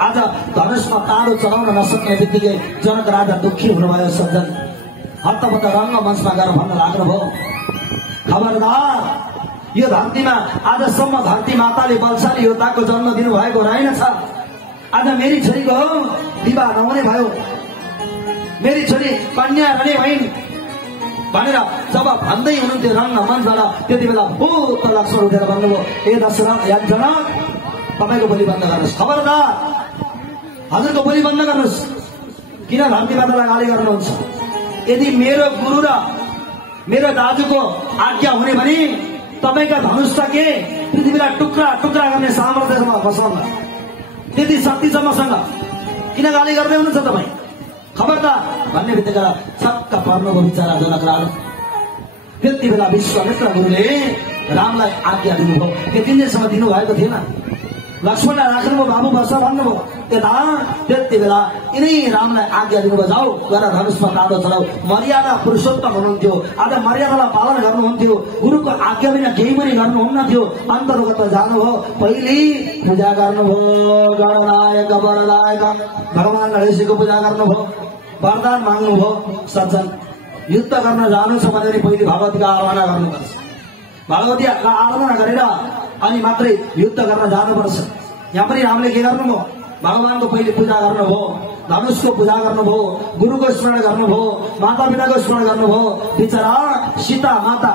आज धनुषमा ताँदो चढाउन नसक्ने बित्तिकै जनक राजा दुःखी हुनुभयो सज्जन। हत्तपत्त रङ्गमञ्चमा गएर भन्न लाग्नुभयो, खबरदार, यो धरतीमा आजसम्म धरती माताले बलशाली योद्धाको जन्म दिनुभएको रहेनछ। आज मेरी छोरीको विवाह नहुने भयो, मेरी छोरी कन्या रहने भइन् भनेर जब भन्दै हुनुहुन्थ्यो रङ्गमञ्चबाट, त्यति बेला भूत लक्ष्मण उठेर भन्नुभयो, ए दशरथ या जनक, तपाईँको बोली बन्द गर्नुहोस्, खबरदार हजुरको बोली बन्द गर्नुहोस्। किन धरती मातालाई गाली गर्नुहुन्छ? यदि मेरो गुरु र मेरो दाजुको आज्ञा हुने भने तपाईँका धनुष त के पृथ्वीलाई टुक्रा टुक्रा गर्ने सामर्थ्य छ मसँग, त्यति शक्ति छ मसँग, किन गाली गर्दै हुनुहुन्छ तपाईँ? खबरदार भन्ने बित्तिकै छक्क पर्नुभयो बिचरा जनक राजा। त्यति बेला विश्वामित्र गुरुले रामलाई आज्ञा दिनुभयो, त्यति दिनसम्म दिनुभएको थिएन। लक्ष्मणलाई राख्नुभयो, बाबु बस भन्नुभयो। यता त्यति बेला यिनै रामलाई आज्ञा दिनुभयो, जाऊ गएर धनुषमा ताँदो चढाऊ। मर्यादा पुरुषोत्तम हुनुहुन्थ्यो, आज मर्यादालाई पालन गर्नुहुन्थ्यो, गुरुको आज्ञा बिना केही पनि गर्नुहुन्न थियो। अन्तर्गत जानुभयो, पहिले पूजा गर्नुभयो, गणनायक वरदायक भगवान गणेशको पूजा गर्नुभयो, वरदान माग्नुभयो। सज्जन, युद्ध गर्न जानु छ भने पहिले भगवतीको आराधना गर्नुपर्छ, भगवतीको आराधना गरेर अनि मात्रै युद्ध गर्न जानुपर्छ। यहाँ पनि रामले के गर्नुभयो? भगवानको पहिले पूजा गर्नुभयो, धनुषको पूजा गर्नुभयो, गुरुको स्मरण गर्नुभयो, माता पिताको स्मरण गर्नुभयो। बिचरा सीता माता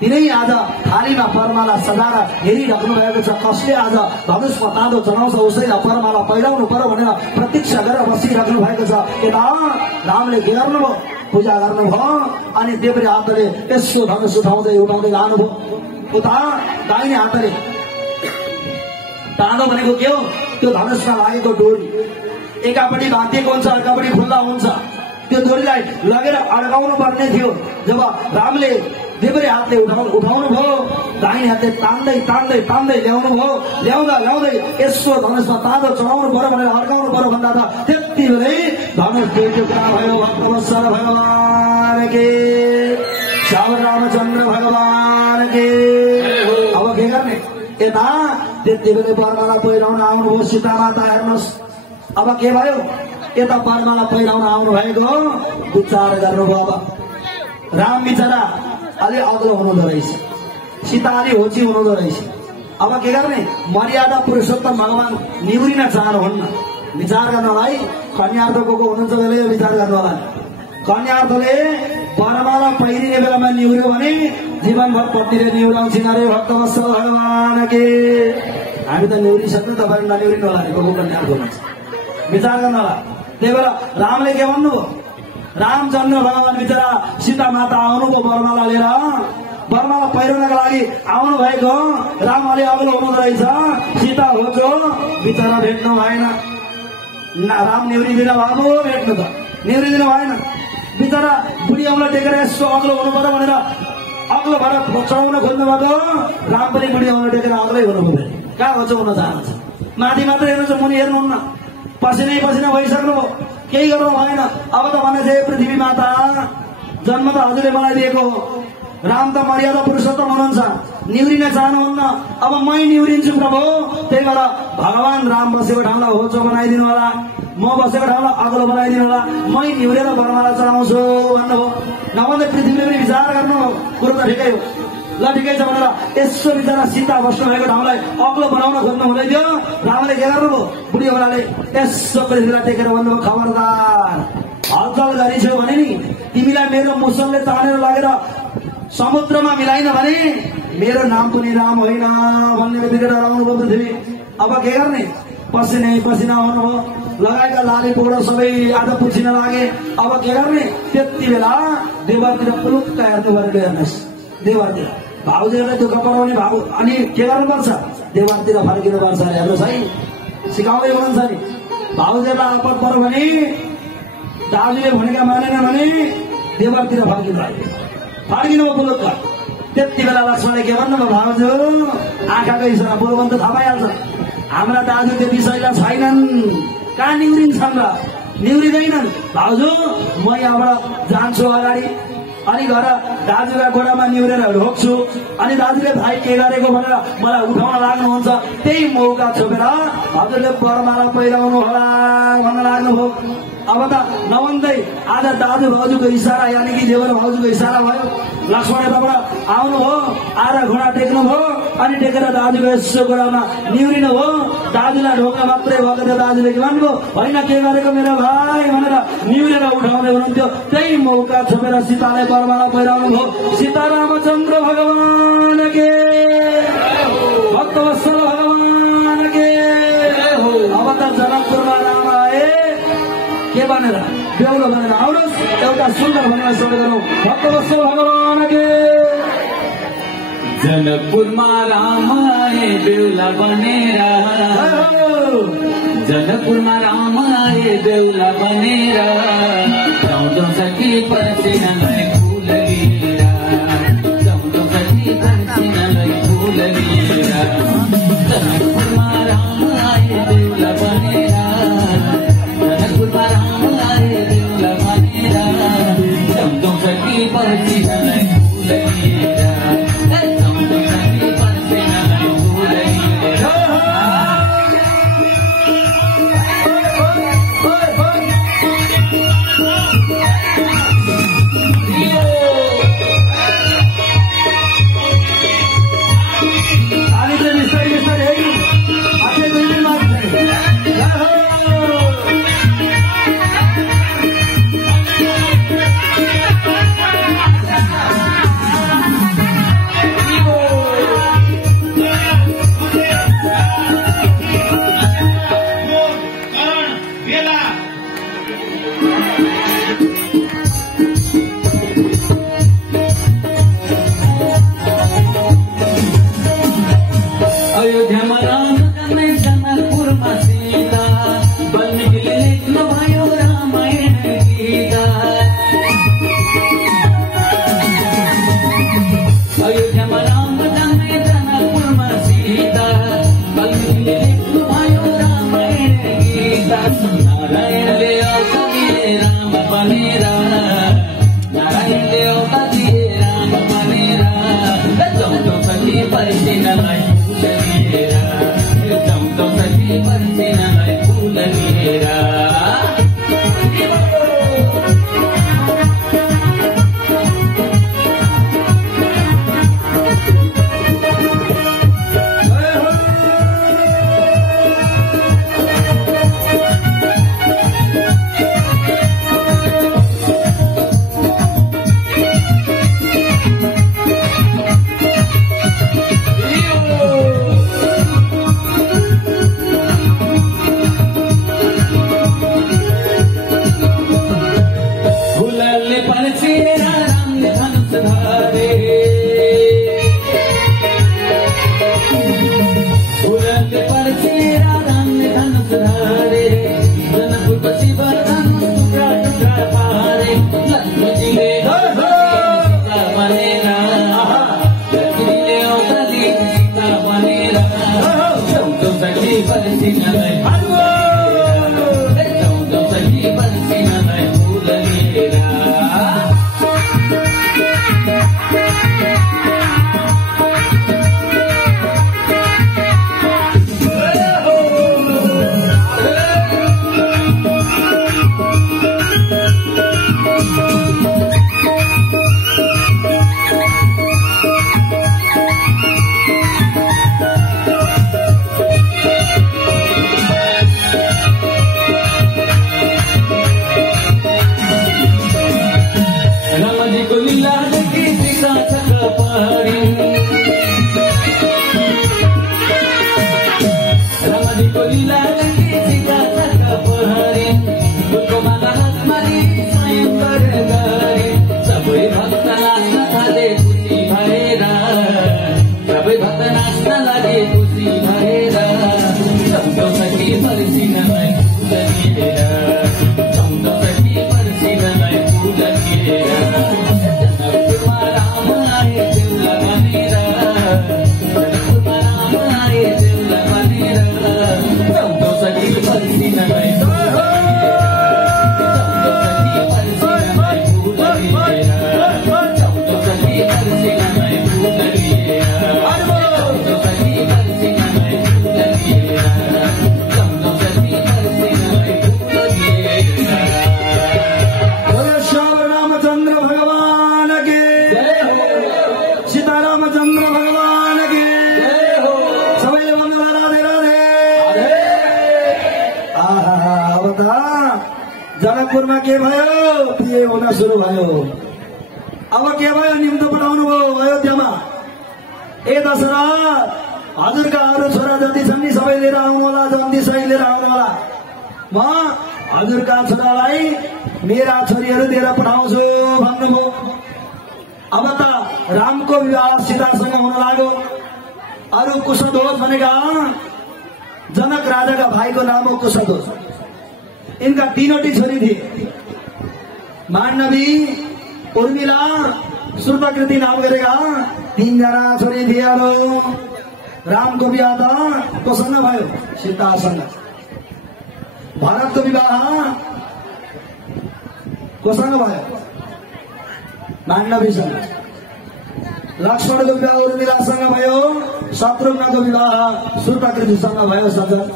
तिनै आज थालीमा परमाला सजाएर हेरिराख्नु भएको छ, कसले आज धनुषमा ताँदो चढाउँछ उसैलाई परमाला पहिराउनु पर्यो भनेर प्रतीक्षा गरेर बसिराख्नु भएको छ। यता रामले के गर्नुभयो? पूजा गर्नुभयो, अनि देब्रे हातले यसको धनुष उठाउँदै उठाउँदै लानुभयो। उता दाहिने हातले ताँदो भनेको के हो? त्यो धनुषमा लागेको डोरी एकापट्टि भाँतिएको हुन्छ, अर्कापट्टि खुल्ला हुन्छ। त्यो डोरीलाई लगेर अड्काउनु पर्ने थियो। जब रामले देब्रे हातले उठाउनु भयो, दाहिने हातले तान्दै तान्दै तान्दै ल्याउनु भयो, ल्याउँदा ल्याउँदै यसो धनुषमा ताँदो चढाउनु पर्यो भनेर अड्काउनु पर्यो भन्दा त त्यति बेलै धनुष दुई टुक्रा भयो। भक्तवत्सल भगवान के, श्याम रामचन्द्र भगवान के। अब के गर्ने? यता त्यति बेलै वरमाला पहिराउन आउनुभयो सीता माता। हेर्नुहोस् अब के भयो? यता वरमाला पहिराउन आउनु भएको विचार गर्नुभयो। अब राम बिचरा अलि अग्लो हुनुहुँदो रहेछ, सीता अलि होची हुनुहुँदो रहेछ। अब के गर्ने? मर्यादा पुरुषोत्तम भगवान निहुरिन चाहनुहुन्न। विचार गर्नलाई कन्यार्थ को हुनुहुन्छ बेला विचार गर्नलाई। कन्यार्थले वरमाला पहिरिने बेलामा निहुर्यो भने जीवनभर पत्नीले निहुराउँछिन् अरे भक्तवत्सल भगवान के। हामी त निहुरिसक्नु, तपाईँ ननिहुरिनु होला नि, को कन्यार्थ हुन्छ। विचार गर्नला। त्यही भएर रामले के भन्नुभयो? रामचन्द्र भगवान बिचरा सीता माता आउनुभयो वरमाला लिएर, वरमाला पहिरोनका लागि आउनु भएको। राम अलि अग्लो हुनुहुँदो रहेछ, सीता होचो बिचरा भेट्नु भएन। राम निहुरिदिन बाबु, भेट्नु त निहुरिदिनु भएन। बिचरा बुढी औँला टेकेर यसो अग्लो हुनु पर्यो भनेर अग्लो भएर चढाउन खोज्नु भएको। राम पनि बुढी औँला टेकेर अग्लै हुनु पर्यो। कहाँ बचाउन चाहन्छ माथि मात्र हेर्नुहुन्छ मुनि हेर्नुहुन्न पसिनै पसिना भइसक्नुभयो केही गर्नु भएन अब त भने चाहिँ पृथ्वी माता जन्म त हजुरले मलाई दिएको हो राम त मर्यादा पुरुषोत्तम हुनुहुन्छ निहुरिन चाहनुहुन्न अब मै निहुरिन्छु प्रभु त्यही भएर भगवान राम बसेको ठाउँलाई होचो बनाइदिनु होला म बसेको ठाउँलाई अग्लो बनाइदिनु होला मै निहुरेर वरमाला चढाउँछु भन्नुभयो नभन्दै पृथ्वीले पनि विचार गर्नुभयो कुरो त ठिकै हो ल ठिकै छ भनेर यसो बिचरा सीता बस्नु भएको ठाउँलाई अग्लो बनाउन खोज्नु हुँदै थियो रामले के गर्नुभयो बुढी ओलाले यसो पृथ्वीलाई टेकेर भन्नुभयो खबरदार हलचल गरिछौ भने नि तिमीलाई मेरो मुसलले तानेर लगेर समुद्रमा मिलाइन भने मेरो नाम पनि राम होइन भन्ने बिगेर आउनुभयो पृथ्वी अब के गर्ने पसिनै पसिना हुनुभयो लगाएका लाली पुगडा सबै आज पुछिन लागे अब के गर्ने त्यति बेला देवरतिर पुलुक्क हेर्नु गरेर हेर्नुहोस् देवरतिर भाउजूलाई दुःख पराउने भाउ अनि के गर्नुपर्छ देवरतिर फर्किनुपर्छ हेर्नुहोस् है सिकाउँदै हुनुहुन्छ नि भाउजूलाई आपद पर्यो भने दाजुले भनेका मानेन भने देवरतिर फर्किनु पुलुक्क त्यति बेला लक्ष्मणले के भन्नुभयो भाउजू आँखाको इसारा बोल्यो भने त थाहा पाइहाल्छ हाम्रा दाजु त्यो विषयमा छैनन् कहाँ निहुरिन्छन् र निहुरिँदैनन् भाउजू म यहाँबाट जान्छु अगाडि अनि घर दाजुका गोडामा निहुरेर ढोक्छु अनि दाजुले भाइ के गरेको भनेर मलाई उठाउन लाग्नुहुन्छ त्यही मौका छोपेर हजुरले वरमाला पहिराउनु होला भन्न लाग्नुभयो अब त नभन्दै आज दाजु भाउजूको इसारा यानि कि देवर भाउजूको इसारा भयो लक्ष्मण यताबाट आउनुभयो आधा घोडा टेक्नुभयो अनि टेकेर दाजुको यसो गोडामा निहुरिनु हो दाजुलाई ढोक्न मात्रै भएको थियो दाजुले के भन्नुभयो होइन के गरेको मेरो भाइ भनेर निहुरेर उठाउँदै हुनुहुन्थ्यो त्यही मौका छोपेर सीताले वरमाला पहिराउनु भयो सीतारामचन्द्र भगवान के भक्तवत्सल भगवान के अब त जनकपुरमा राम आए के भनेर बेहुलो भनेर आउनुहोस् एउटा सुन्दर भनेर स्वर गरौँ भक्तवत्सल भगवान के जनकपुरमा राम आए बेहुला बनेर जनकपुरमा राम आए बेहुला बनेर जाउँ सकी पर्सिनलाई फुल लिएर जाउँ सकी पर्सिनलाई फुल लिएर जनकपुरमा राम आए बेहुला बनेर जनकपुरमा राम आए बेहुला बनेर जाउँ सकी पर्सिनलाई फुल लिएर हस्तिनापुरमा के भयो? बिहे हुन सुरु भयो। अब के भयो? निम्तो पठाउनु भयो अयोध्यामा। ए दशरथ, हजुरका अरू छोरा जति छन् नि सबै लिएर आउनु होला, जन्ती सही लिएर आउनु होला। म हजुरका छोरालाई मेरा छोरीहरू दिएर पठाउँछु भन्नुभयो। अब त रामको विवाह सीतासँग हुन लाग्यो। अरू कुशध्वज भनेका जनक राजाका भाइको नाम हो कुशध्वज। इनका तीनवटी छोरी थिए, माण्डवी, उर्मिला, सुर्पकृति नाम गरेका 3 जना छोरी थिए। रामको विवाह त कोसँग भयो? सीतासँग। भरतको विवाह कोसँग भयो? माण्डवीसँग। लक्ष्मणको विवाह उर्मिलासँग भयो। शत्रुघ्नको विवाह सुर्पकृतिसँग भयो। सजन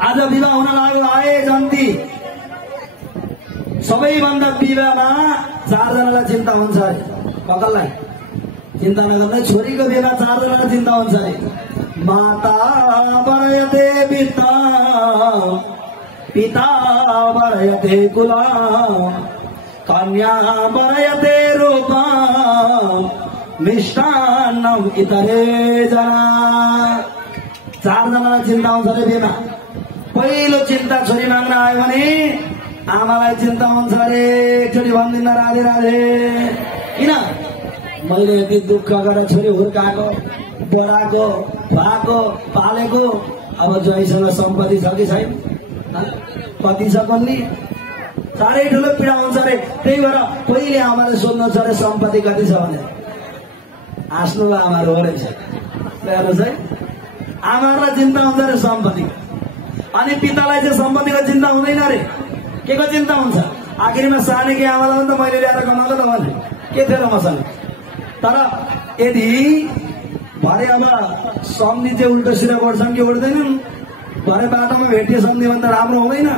आज विवाह हुन लाग्यो। आए जन्ती। सबैभन्दा विवाहमा 4 जनालाई चिन्ता हुन्छ अरे। ककललाई चिन्ता नगर्ने, छोरीको विवाह 4 जनालाई चिन्ता हुन्छ अरे। माता वरयते पिता, पिता वरयते कुला, कन्या वरयते रूपा, मिष्टान्नम इतरे जना। 4 जनालाई चिन्ता हुन्छ अरे बिहेमा। पहिलो चिन्ता छोरी माग्न आयो भने आमालाई चिन्ता हुन्छ अरे। एकचोटि भन्दिन राधे राधे। किन? मैले यति दुःख गरेर छोरी हुर्काएको, बढाएको, खुवाएको, पालेको, अब ज्वाइँसँग सम्पत्ति छ कि छैन? कति छ कन्नी? साह्रै ठुलो पीडा हुन्छ अरे। त्यही भएर पहिले आमाले सोध्नु छ अरे सम्पत्ति कति छ भने। हाँस्नु आमाहरू हो रहेछ। हेर्नुहोस् है, आमाहरूलाई चिन्ता हुन्छ अरे सम्पत्ति। अनि पितालाई चाहिँ सम्पत्तिको चिन्ता हुँदैन अरे। के को चिन्ता हुन्छ? आखिरमा सानेकी आमालाई त मैले ल्याएर कमाएको त भने के थियो र मसँग। तर यदि भरे अब सम्झि चाहिँ उल्टो सिधा गर्छन् कि उठ्दैनन्, भरे बाटोमा भेटिए सम्झि भन्दा राम्रो हुँदैन।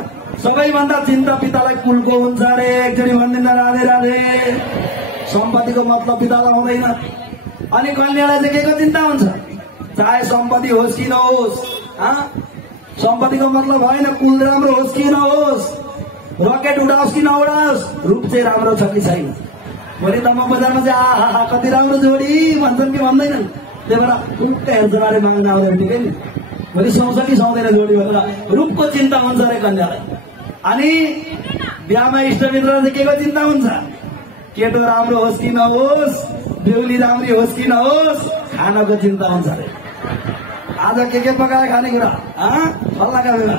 सबैभन्दा चिन्ता पितालाई कुलको हुन्छ अरे। एकचोटि भन्दिन राधे राधे। सम्पत्तिको मतलब पितालाई हुँदैन। अनि कन्यालाई चाहिँ के को चिन्ता हुन्छ? चाहे सम्पत्ति होस् कि नहोस्, सम्पत्तिको मतलब भएन कुल राम्रो होस् कि नहोस्, रकेट उडाओस् कि नउडाओस्, रूप चाहिँ राम्रो छ कि छैन। भोलि त म बजारमा चाहिँ आहा कति राम्रो जोडी भन्छन् कि भन्दैनन्। त्यही भएर उल्टै हेर्छन् अरे माग्न आउँदा ठिकै नि। भोलि सुहाउँछ कि सुहाउँदैन जोडी भनेर रूपको चिन्ता हुन्छ अरे कन्यालाई। अनि बिहामा इष्टमित्रलाई चाहिँ के को चिन्ता हुन्छ? केटो राम्रो होस् कि नहोस्, बेहुली राम्री होस् कि नहोस्, खानाको चिन्ता हुन्छ अरे। आज के पकाएर खाने कुरा फल्लाका बेला।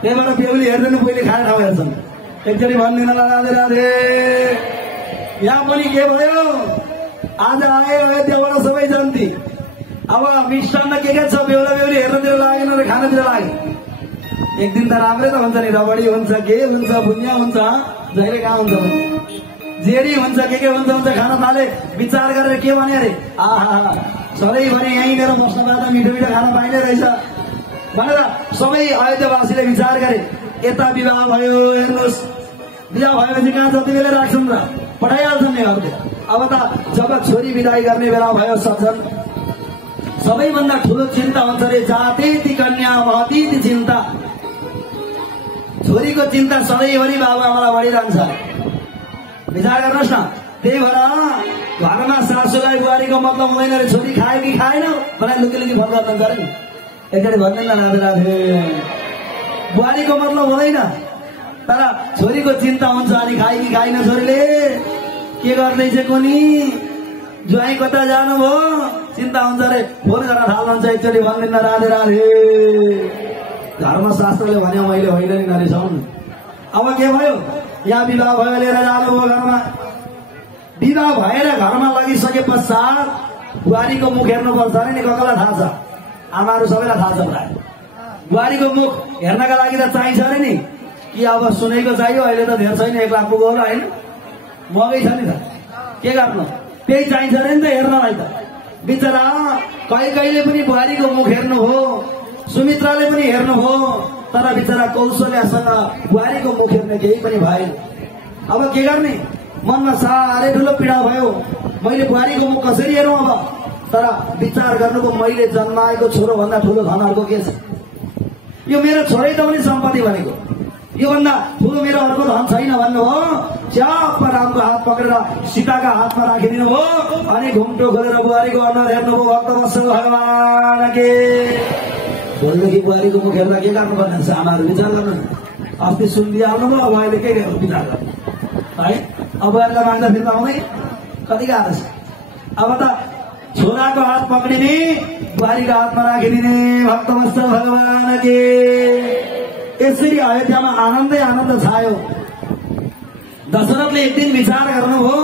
त्यही भएर बेहुली हेर्दैन, पहिले खाने ठाउँ हेर्छन्। एकचोटि भन्दिन राधे राधे। यहाँ पनि के भयो? आज आयो अयोध्याबाट सबै जन्ती। अब मिष्टान्न के छ? बेहुला बेहुली हेर्नतिर लागेन र खानातिर लाग्यो। एक दिन त राम्रै त हुन्छ नि, रबडी हुन्छ, के हुन्छ, बुनिया हुन्छ, जहिले कहाँ हुन्छ भने जेडी हुन्छ, के हुन्छ खान थाले। विचार गरेर के भने अरे आहा सधैँभरि यहीँनिर बस्नुभयो त मिठो मिठो खाना पाइने रहेछ भनेर सबै अयोध्यावासीले विचार गरे। यता विवाह भयो, हेर्नुहोस् विवाह भएपछि कहाँ जति बेला राख्छन् र पठाइहाल्छन् नि घरतिर। अब त जब छोरी विदाई गर्ने बेला भयो सज्जन, सबैभन्दा ठुलो चिन्ता हुन्छ अरे जाति कन्या महती चिन्ता। छोरीको चिन्ता सधैँभरि बाबुआमालाई बढिरहन्छ। विचार गर्नुहोस् न। त्यही भएर घरमा सासूलाई बुहारीको मतलब हुँदैन अरे। छोरी खायो कि खाएन मलाई लुकी लुकी फोन गर्नुहुन्छ अरे। एकचोटि भन्दैन राधे राधे। बुहारीको मतलब हुँदैन, तर छोरीको चिन्ता हुन्छ। अनि खायो कि खाइन छोरीले, के गर्दैछ कोनी, ज्वाइँ कता जानुभयो, चिन्ता हुन्छ अरे। फोन गर्न थाल्नुहुन्छ। एकचोटि भन्दैन राधे राधे। धर्मशास्त्रले भन्यो मैले होइन नि नरिसाउनु। अब के भयो? यहाँ विवाह भयो, लिएर जानुभयो घरमा। विवाह भएर घरमा लगिसके पश्चात बुहारीको मुख हेर्नुपर्छ अरे नि। ककलाई थाहा छ? आमाहरू सबैलाई थाहा छ प्राय। बुहारीको मुख हेर्नका लागि त चाहिन्छ अरे नि। कि अब सुनेको चाहियो? अहिले त धेर छैन, 1 लाख पुग्यो होला होइन, महँगै छ नि त। के गर्नु? त्यही चाहिन्छ अरे नि त हेर्नलाई त। बिचरा कहिले पनि बुहारीको मुख हेर्नु हो, सुमित्राले पनि हेर्नु हो, तर बिचरा कौशल्यासँग बुहारीको मुख हेर्ने केही पनि भएन। अब के गर्ने? मनमा साह्रै ठुलो पीडा भयो। मैले बुहारीको मुख कसरी हेरौँ अब? तर विचार गर्नुको मैले जन्माएको छोरो भन्दा ठुलो धन अर्को के छ? यो मेरो छोरै त पनि सम्पत्ति भनेको, योभन्दा ठुलो मेरो अर्को धन छैन भन्नुभयो। च्याप्प रामको हात पक्रेर सीताका हातमा राखिदिनु भयो अनि घुम्टो खोलेर बुहारीको अनुहार हेर्नुभयो। भक्तवत्सल भगवान के भोलिदेखि बुहारीको मुख हेर्दा के गर्नुपर्ने हुन्छ आमाहरू विचार गर्नु। अस्ति सुनिदिइहाल्नु भयो, अब अहिले के गर्नु विचार गर्नु है। अब बुहारीलाई माग्दा फेरि आउँदै कति गाह्रो छ। अब त छोराको हात पक्रिने बुहारीको हातमा राखिदिने भक्तवत्सल भगवान के। यसरी अयोध्यामा आनन्दै आनन्द छायो। दशरथले एक दिन विचार गर्नुभयो,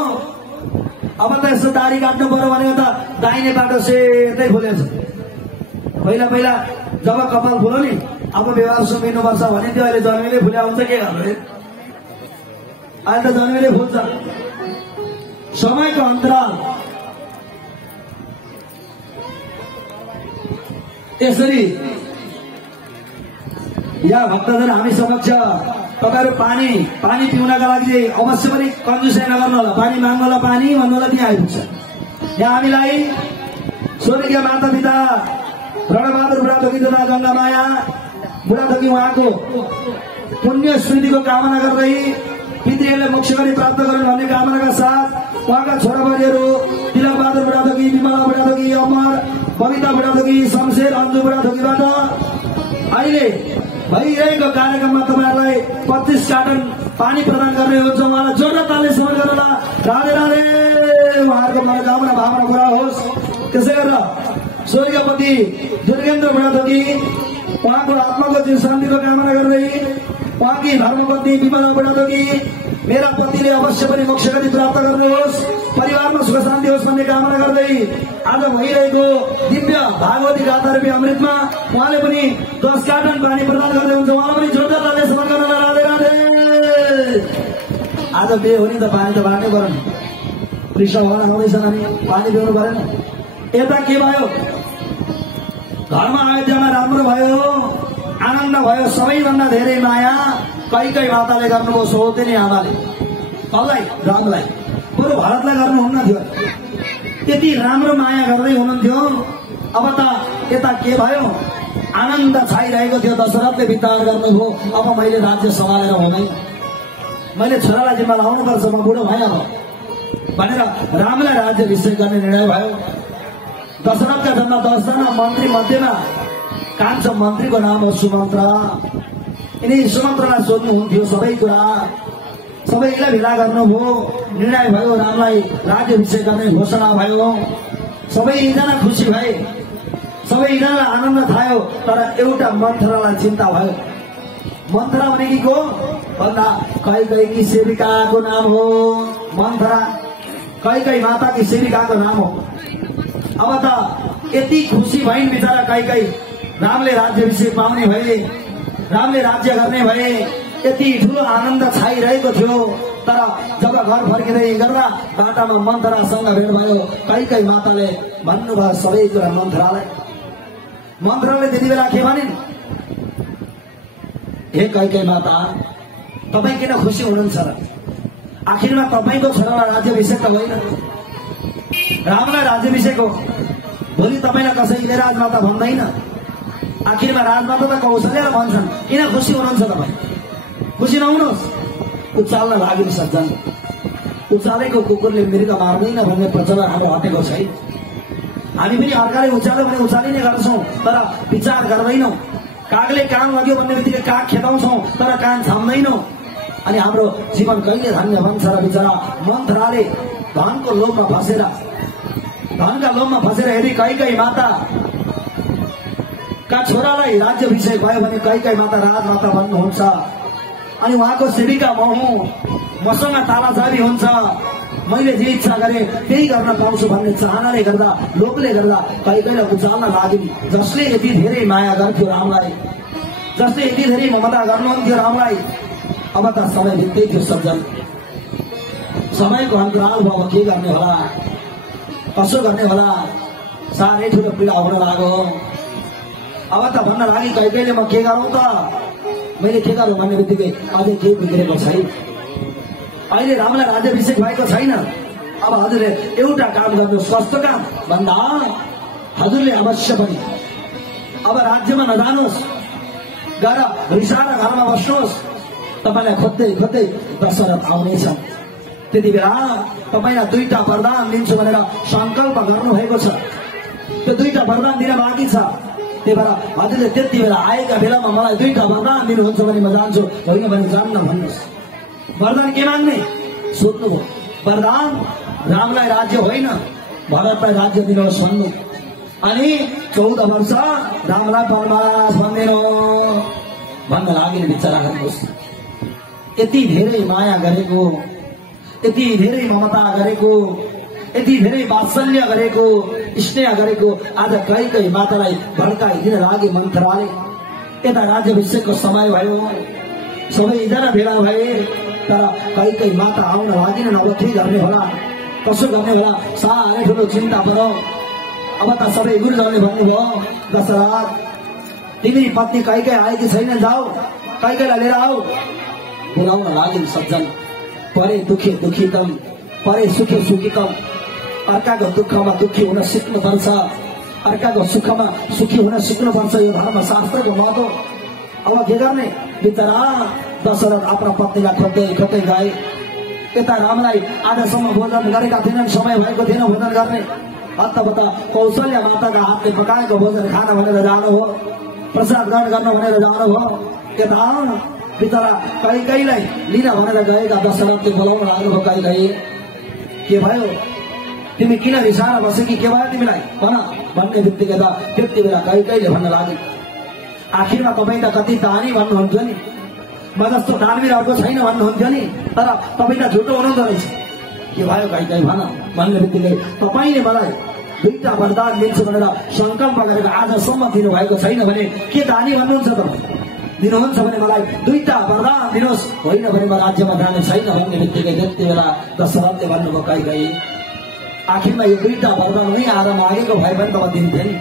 अब त यसो दारी काट्नु पर्यो भनेको त दाहिने बाटो सेतै फुलेछ। पहिला पहिला जब कपाल फुल्यो नि, अब व्यवहार सुन्नुपर्छ भने त्यो अहिले जन्मेले फुल्या हुन्छ, के गर्नु अहिले त जन्मेले फुल्छ। समयको अन्तराल त्यसरी या भक्तजन हामी समक्ष तपाईहरु पानी पिउनका लागि अवश्य पनि कन्जुसाइ नगर्नु होला। पानी माग्नु होला, पानी भन्नु होला, त्यहाँ आइपुग्छ। यहाँ हामीलाई स्वर्गीय माता पिता रणबहादुर बुढाथोकी तथा गङ्गामाया बुढाथोकी उहाँको पुण्य स्मृतिको कामना गर्दै पितृहरूले मोक्ष गरी प्राप्त गरून् भन्ने कामनाका साथ उहाँका छोराबुहारीहरू तिलकबहादुर बुढाथोकी, विमला बुढाथोकी, अमर, बबिता बुढाथोकी, शमशेर, अन्जु बुढाथोकीबाट अहिले भइरहेको कार्यक्रममा तपाईहरुलाई 25 कार्टन पानी प्रदान गर्ने हुन्छ। उहाँलाई जोरदार ताली समर्पण गर्नुहोला। राधे राधे। उहाँहरूको मनोकामना भावना पूरा होस्। त्यसै गरेर स्वर्गीय पति दुर्गेन्द्र बुढाथोकी उहाँको आत्माको चिर शान्तिको कामना गर्दै उहाँकी धर्मपत्नी विमला बुढाथोकी मेरा पतिले अवश्य पनि मोक्ष गति प्राप्त गर्नुहोस्, परिवारमा सुख शान्ति होस् भन्ने कामना गर्दै आज भइरहेको दिव्य भागवती गाथा रूपी अमृतमा उहाँले पनि 10 कार्टन पानी प्रदान गर्दै हुन्छ। उहाँलाई पनि जोरदार ताली समर्पण गर्न। राधे राधे। आज बिहे हो नि त पानी त बाँड्नै पर्यो नि। कृष्ण भगवान आउँदैछन् अनि पानी पिउनु परेन। यता के भयो, धर्म अयोध्यामा राम्रो भयो, आनन्द भयो। सबैभन्दा धेरै माया कैकै माताले गर्नुभयो, सौतेनी आमाले। कसलाई? रामलाई। बरु भरतलाई गर्नुहुन्न थियो। त्यति राम्रो माया गर्दै हुनुहुन्थ्यो। अब त यता के भयो, आनन्द छाइरहेको थियो। दशरथले विचार गर्नुभयो, अब मैले राज्य सम्हालेर हुँदैन, मैले छोरालाई जिम्मा लाउनुपर्छ, म बुढो भएन भनेर रामलाई राज्याभिषेक गर्ने निर्णय भयो। दशरथका जम्मा 10 जना मन्त्री मध्येमा कान्छो मन्त्रीको नाम हो सुमन्त्र। यिनी सुमन्त्रलाई सोध्नुहुन्थ्यो सबै कुरा, सबैलाई भेला गर्नुभयो। निर्णय भयो, रामलाई राज्याभिषेक गर्ने घोषणा भयो। सबैजना खुसी भए, सबैजनालाई आनन्द थायो। तर एउटा मन्थरालाई चिन्ता भयो। मन्थरा भनेकी को भन्दा कैकेयीकी सेविकाको नाम हो मन्थरा। कैकेयी माताकी सेविकाको नाम हो। अब त यति खुसी भइन् बिचरा कैकेयी, रामले राज्याभिषेक पाउने भए, रामले राज्य गर्ने भए, यति ठुलो आनन्द छाइरहेको थियो। तर जब घर फर्किँदै गर्दा बाटामा मन्थरासँग भेट भयो। कैकेयी माताले भन्नुभयो सबै कुरा मन्थरालाई। मन्थराले त्यति बेला के भनिन्, हे कैकेयी माता, तपाईँ किन खुसी हुनुहुन्छ र? आखिरमा तपाईँको छोरालाई राज्याभिषेक त होइन, रामलाई राज्याभिषेक हो। भोलि तपाईँलाई कसैले राजमाता भन्दैन, आखिरमा राजमाता त कौशल्या भन्छन्। किन खुसी हुनुहुन्छ तपाईँ? खुसी नहुनुहोस्। उचाल्न लाग्यो सज्जन। उचालेको कुकुरले मृग मार्दैन भन्ने प्रचलन हाम्रो हटेको छैन। हामी पनि अर्काले उचाल्यो भने उचालिने गर्छौँ, तर विचार गर्दैनौँ। कागले कान लग्यो भन्ने बित्तिकै काग खेदाउँछौँ, तर कान थाम्दैनौँ। अनि हाम्रो जीवन कहिले धन्य बन्छ र बिचरा मन्थराले धनको लोभमा फसेर, धनका लोभमा फसेर यदि कैकेयी माता का छोरालाई राज्याभिषेक भयो भने कैकेयी माता राजमाता भन्नुहुन्छ। अनि उहाँको सेविका म हुँ, मसँग तालाचाबी हुन्छ, मैले जे इच्छा गरे त्यही गर्न पाउँछु भन्ने चाहनाले गर्दा, लोभले गर्दा कैकेयीलाई उचाल्न लाग्यो। जसले यति धेरै माया गर्थ्यो रामलाई, जसले यति धेरै ममता गर्नुहुन्थ्यो रामलाई, अब त समय बित्दै थियो सज्जन। समयको अन्तराल भयो, के गर्ने होला, कसो गर्ने होला, साह्रै ठुलो पीडा हुन लाग्यो। अब त भन्न लागि कैकेयीले म के गरौँ त, मैले के गरौँ भन्ने बित्तिकै अझै केही बिग्रेको छैन। अहिले रामलाई राज्याभिषेक भएको छैन। अब हजुरले एउटा काम गर्नुहोस्। कस्तो काम भन्दा हजुरले अवश्य पनि अब राज्यमा नजानुहोस्, गएर रिसाएर घरमा बस्नुहोस्। तपाईलाई खोज्दै खोज्दै दशरथ आउनेछन्। त्यति बेला तपाईलाई 2टा वरदान दिन्छु भनेर संकल्प गर्नुभएको छ। त्यो 2टा वरदान दिन बाँकी छ। त्यही भएर हजुरले त्यति बेला आएका बेलामा मलाई 2टा वरदान दिनुहुन्छ भने म जान्छु, होइन भने जान्न भन्नुहोस्। वरदान के माग्ने सोध्नुभयो। वरदान रामलाई राज्य होइन भरतलाई राज्य दिनुहोस् भन्नु। अनि 14 वर्ष रामलाई वनवास भन्दिनु भन्न लाग्ने विचार गर्नुहोस्। यति धेरै माया गरेको, यति धेरै ममता गरेको, यति धेरै वात्सल्य गरेको, स्नेह गरेको आज कैकेयी मातालाई भड्काइदिन लागे मन्थराले। यता राज्याभिषेकको समय भयो, सबैजना भेला भए, तर कैकेयी माता आउन लागिन। अब के गर्ने होला, कसो गर्ने होला, साह्रै ठुलो चिन्ता पर्यो। अब त सबै गुरुजनले भन्नुभयो, दशरथ तिमी पत्नी कैकेयी आएकी छैन, जाऊ कैकेयीलाई लिएर आऊ। बोलाउन लाग्यो सज्जन। परे दुखे दुखितम, परे सुखे सुखितम। अर्काको दुःखमा दुःखी हुन सिक्नुपर्छ, अर्काको सुखमा सुखी हुन सिक्नुपर्छ। यो धर्मशास्त्रको महत्व। अब के गर्ने बिचरा दशरथ आफ्ना पत्नीलाई खोज्दै खोज्दै गए। यता रामलाई आजसम्म भोजन गरेका थिएनन्, समय भएको थिएन भोजन गर्ने। हत्तपत्त कौशल्या माताका हातले पकाएको भोजन खान भनेर जानुभयो, प्रसाद ग्रहण गर्न भनेर जानुभयो। यता बिचरा कैकेयीलाई लिन भनेर गएका दशरथले बोलाउन लाग्नुभयो। कैकेयी के भयो, तिमी किन रिसाएर बसे कि के भयो तिमीलाई भन भन्ने बित्तिकै त त्यति बेला कैकेयीले भन्न लाग्यो, आखिरमा तपाईँ त कति दानी भन्नुहुन्थ्यो नि, म जस्तो दानवीर अर्को छैन भन्नुहुन्थ्यो नि, तर तपाईँ त झुटो हुनुहुँदो रहेछ। के भयो कैकेयी भन भन्ने बित्तिकै तपाईँले मलाई 2टा वरदान दिन्छु भनेर संकल्प गरेर आजसम्म दिनुभएको छैन भने के दानी भन्नुहुन्छ तपाईँ? दिनुहुन्छ भने मलाई 2टा वरदान दिनुहोस्, होइन भने म राज्यमा जाने छैन भन्ने बित्तिकै त्यति बेला दशरथले भन्नुभयो, कैकेयी आखिरमा यो 2टा वरदान नै आएर मागेको भए पनि त दिन्थे नि,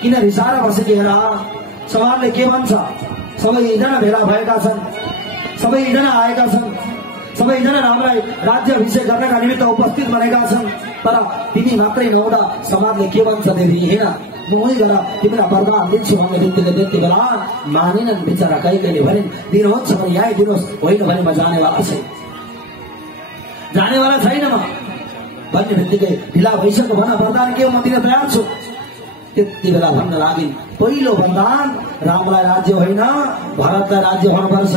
किन रिसाएर बसेकी हेर। समाजले के भन्छ, सबैजना भेला भएका छन्, सबैजना आएका छन्, सबैजना रामलाई राज्याभिषेक गर्नका निमित्त उपस्थित बनेका छन्, तर तिमी मात्रै नहुँदा समाजले के भन्छ देवी हेर, नुहाइ गर तिमीलाई वरदान दिन्छु भन्ने बित्तिकै त्यति बेला मानिनन्। बिचरा कैकेयीले भनिन्, दिनुहुन्छ भने यहीँ दिनुहोस्, होइन भने म जानेवाला छैन, जानेवाला छैन म भन्ने बित्तिकै ढिला भइसक्यो। भन वरदान के हो, म दिन तयार छु। त्यति बेला भन्न लागिन्, पहिलो वरदान रामलाई राज्य होइन भरतलाई राज्य हुनुपर्छ।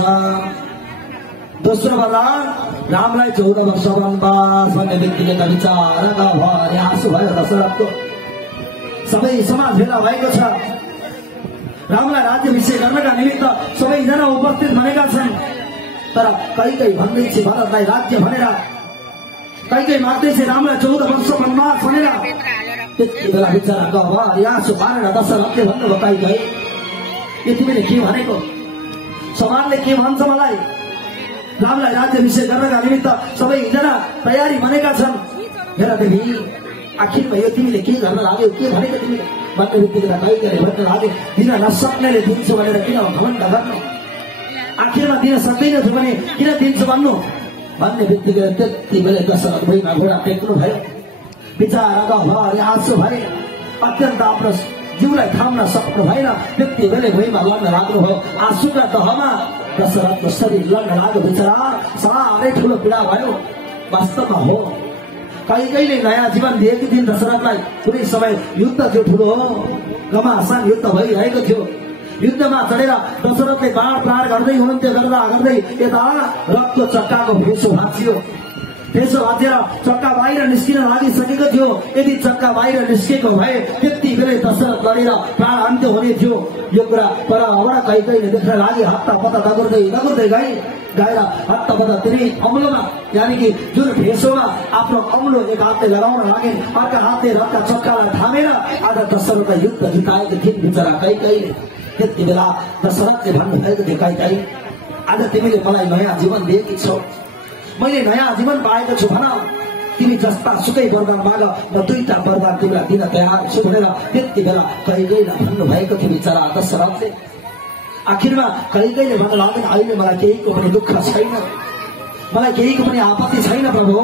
दोस्रो वरदान रामलाई 14 वर्ष वनवास भन्ने बित्तिकै त विचारका भएर आँसु भयो दशरथको। सबै समाज भेला भएको छ, रामलाई राज्याभिषेक गर्नका निमित्त सबैजना उपस्थित बनेका छन्, तर कैकेयी भन्दैछ भरतलाई राज्य भनेर, कैकेयी माग्दैछ रामलाई 14 वर्ष वनवास भनेर। त्यति बेला विचारका भएर आँसु पारेर दशरथले भन्नुभयो, कैकेयी यो तिमीले के भनेको, समाजले के भन्छ मलाई, रामलाई राज्याभिषेक गर्नका निमित्त सबैजना तयारी बनेका छन्, हेर देवी आखिरमा यो तिमीले के गर्न लाग्यो, के भनेको तिमीले भन्ने बित्तिकै कैकेयीले भन्न लाग्यो, दिन नसक्नेले दिन्छु भनेर किन घमण्ड गर्नु, आखिरमा दिन सक्दैनछु भने किन दिन्छु भन्नु भन्ने बित्तिकै त्यति बेला दशरथ भुइँमा घोडा टेक्नु भयो। विचारका भएर आँसु भए, अत्यन्त आफ्नो जिउलाई थाम्न सक्नु भएन। त्यति बेला भुइँमा लड्न लाग्नुभयो, आँसुका दहमा दशरथको शरीर लड्न लाग्यो। बिचरा साह्रै ठुलो पीडा भयो। वास्तवमा हो, कैकेयीले नयाँ जीवन दिएकी थिइन् दशरथलाई। कुनै समय युद्ध थियो ठुलो, घमासान युद्ध भइरहेको थियो। युद्धमा चढेर दशरथले बाण प्रहार गर्दै हुनुहुन्थ्यो, गर्दै यता रक्तको चक्काको फेसो भाँचियो। फेसो भाँचेर चक्का बाहिर निस्किन लागिसकेको थियो। यदि चक्का बाहिर निस्केको भए त्यति बेलै दशरथ लडेर प्राण अन्त्य हुने थियो। यो कुरा पर कैकेयीले देख्न लागि हत्तापत्ता दगुर्दै गएर हत्तापत्ता तिनी अम्लोमा, यानि कि जुन फेसोमा आफ्नो अम्लो एक हातले लगाउन लागे, अर्का हातले रक्तका चक्कालाई थामेर आज दशरथलाई युद्ध जिताएको थिइन् बिचरा कैकेयीले। त्यति बेला दशरथले भन्नुभएको थियो, कैकेयी आज तिमीले मलाई नयाँ जीवन दिएकी छौ, मैले नयाँ जीवन पाएको छु, भन तिमी जस्ता सुकै वरदान माग, म 2टा वरदान तिमीलाई दिन तयार छु भनेर त्यति बेला कैकेयीलाई भन्नुभएको थियो बिचरा दशरथले। आखिरमा कैकेयीले भन्न लाग्यो, अहिले मलाई केहीको पनि दुःख छैन, मलाई केहीको पनि आपत्ति छैन प्रभु,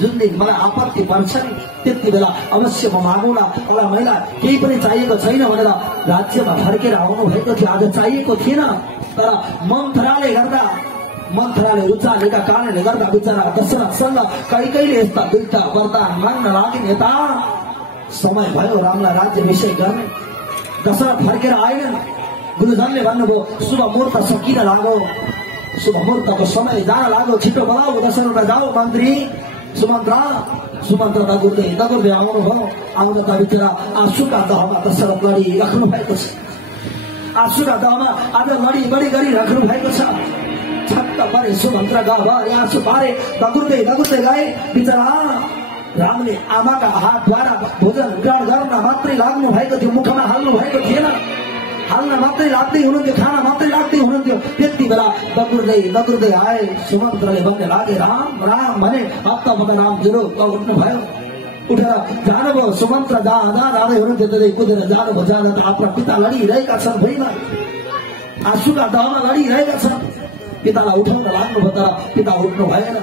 जुन दिन मलाई आपत्ति पर्छ नि त्यति बेला अवश्य म मागौँला। मलाई केही पनि चाहिएको छैन भनेर राज्यमा फर्केर आउनु भएको थियो। आज चाहिएको थिएन, तर मन्थराले गर्दा मन्त्राले उचालेका कारणले गर्दा बिचरा दशरथसँग कैकैले यस्ता दुईटा वरदान माग्न लागे। नेता समय भयो रामलाई राज्याभिषेक गर्ने। दशरथ फर्केर आएनन्। गुरुजनले भन्नुभयो शुभ मुहूर्त सकिन लाग्यो, शुभ मुहूर्तको समय जान लाग्यो, छिटो बोलाऊ दशरथ जाऊ मन्त्री सुमन्त्र दगुर्दै आउनुभयो। आउँदा त बिचरा आँसुका दहमा दशरथ लडिराख्नु भएको छ। आँसुका दहमा आज लडी गरिराख्नु भएको छ। छक्क परे सुमन्त्र गभरि आँसु पारे दगुर्दै गए। बिचरा रामले आमाका हातद्वारा भोजन ग्रहण गर्न मात्रै लाग्नु भएको थियो, मुखमा हाल्नु भएको थिएन। हाल्न मात्रै लाग्दै हुनुहुन्थ्यो, खान मात्रै लाग्दै हुनुहुन्थ्यो। त्यति बेला दगुर्दै आए। सुमन्त्रले भन्ने लागे राम राम भने हप्तापट राम जुरो उठ्नु भयो। उठेर जानुभयो। सुमन्त्र जाँदै हुनुहुन्थ्यो, त्यतै कुदेर जानुभयो। जाँदा त आफ्ना पिता लडिरहेका छन् भुइँमा, आँसुका दहमा लडिरहेका छन्। पितालाई उठाउन लाग्नुभयो तर पिता उठ्नु भएन।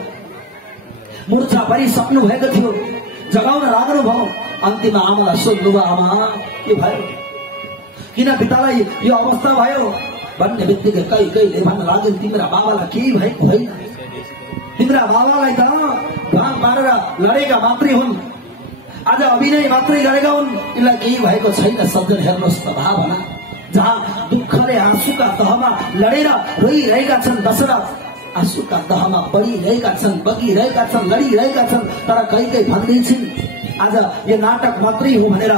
मूर्छा परिसक्नु भएको थियो, जगाउन लाग्नुभयो। अन्तिममा आमालाई सोध्नुभयो आमा के भयो, किन पितालाई यो अवस्था भयो भन्ने बित्तिकै कैकैले भन्न लाग्यो तिम्रा बाबालाई केही भएको होइन। तिम्रा बाबालाई त भाङ पारेर लडेका मात्रै हुन्, आज अभिनय मात्रै गरेका हुन्, यिनलाई केही भएको छैन। सज्जन हेर्नुहोस् त भावना, जहाँ दुःखले आँसुका दहमा लडेर रोइरहेका छन् दशरथ, आँसुका दहमा बढिरहेका छन्, बगिरहेका छन्, लडिरहेका छन्। तर कैकै भन्दैछिन् आज यो नाटक मात्रै हो भनेर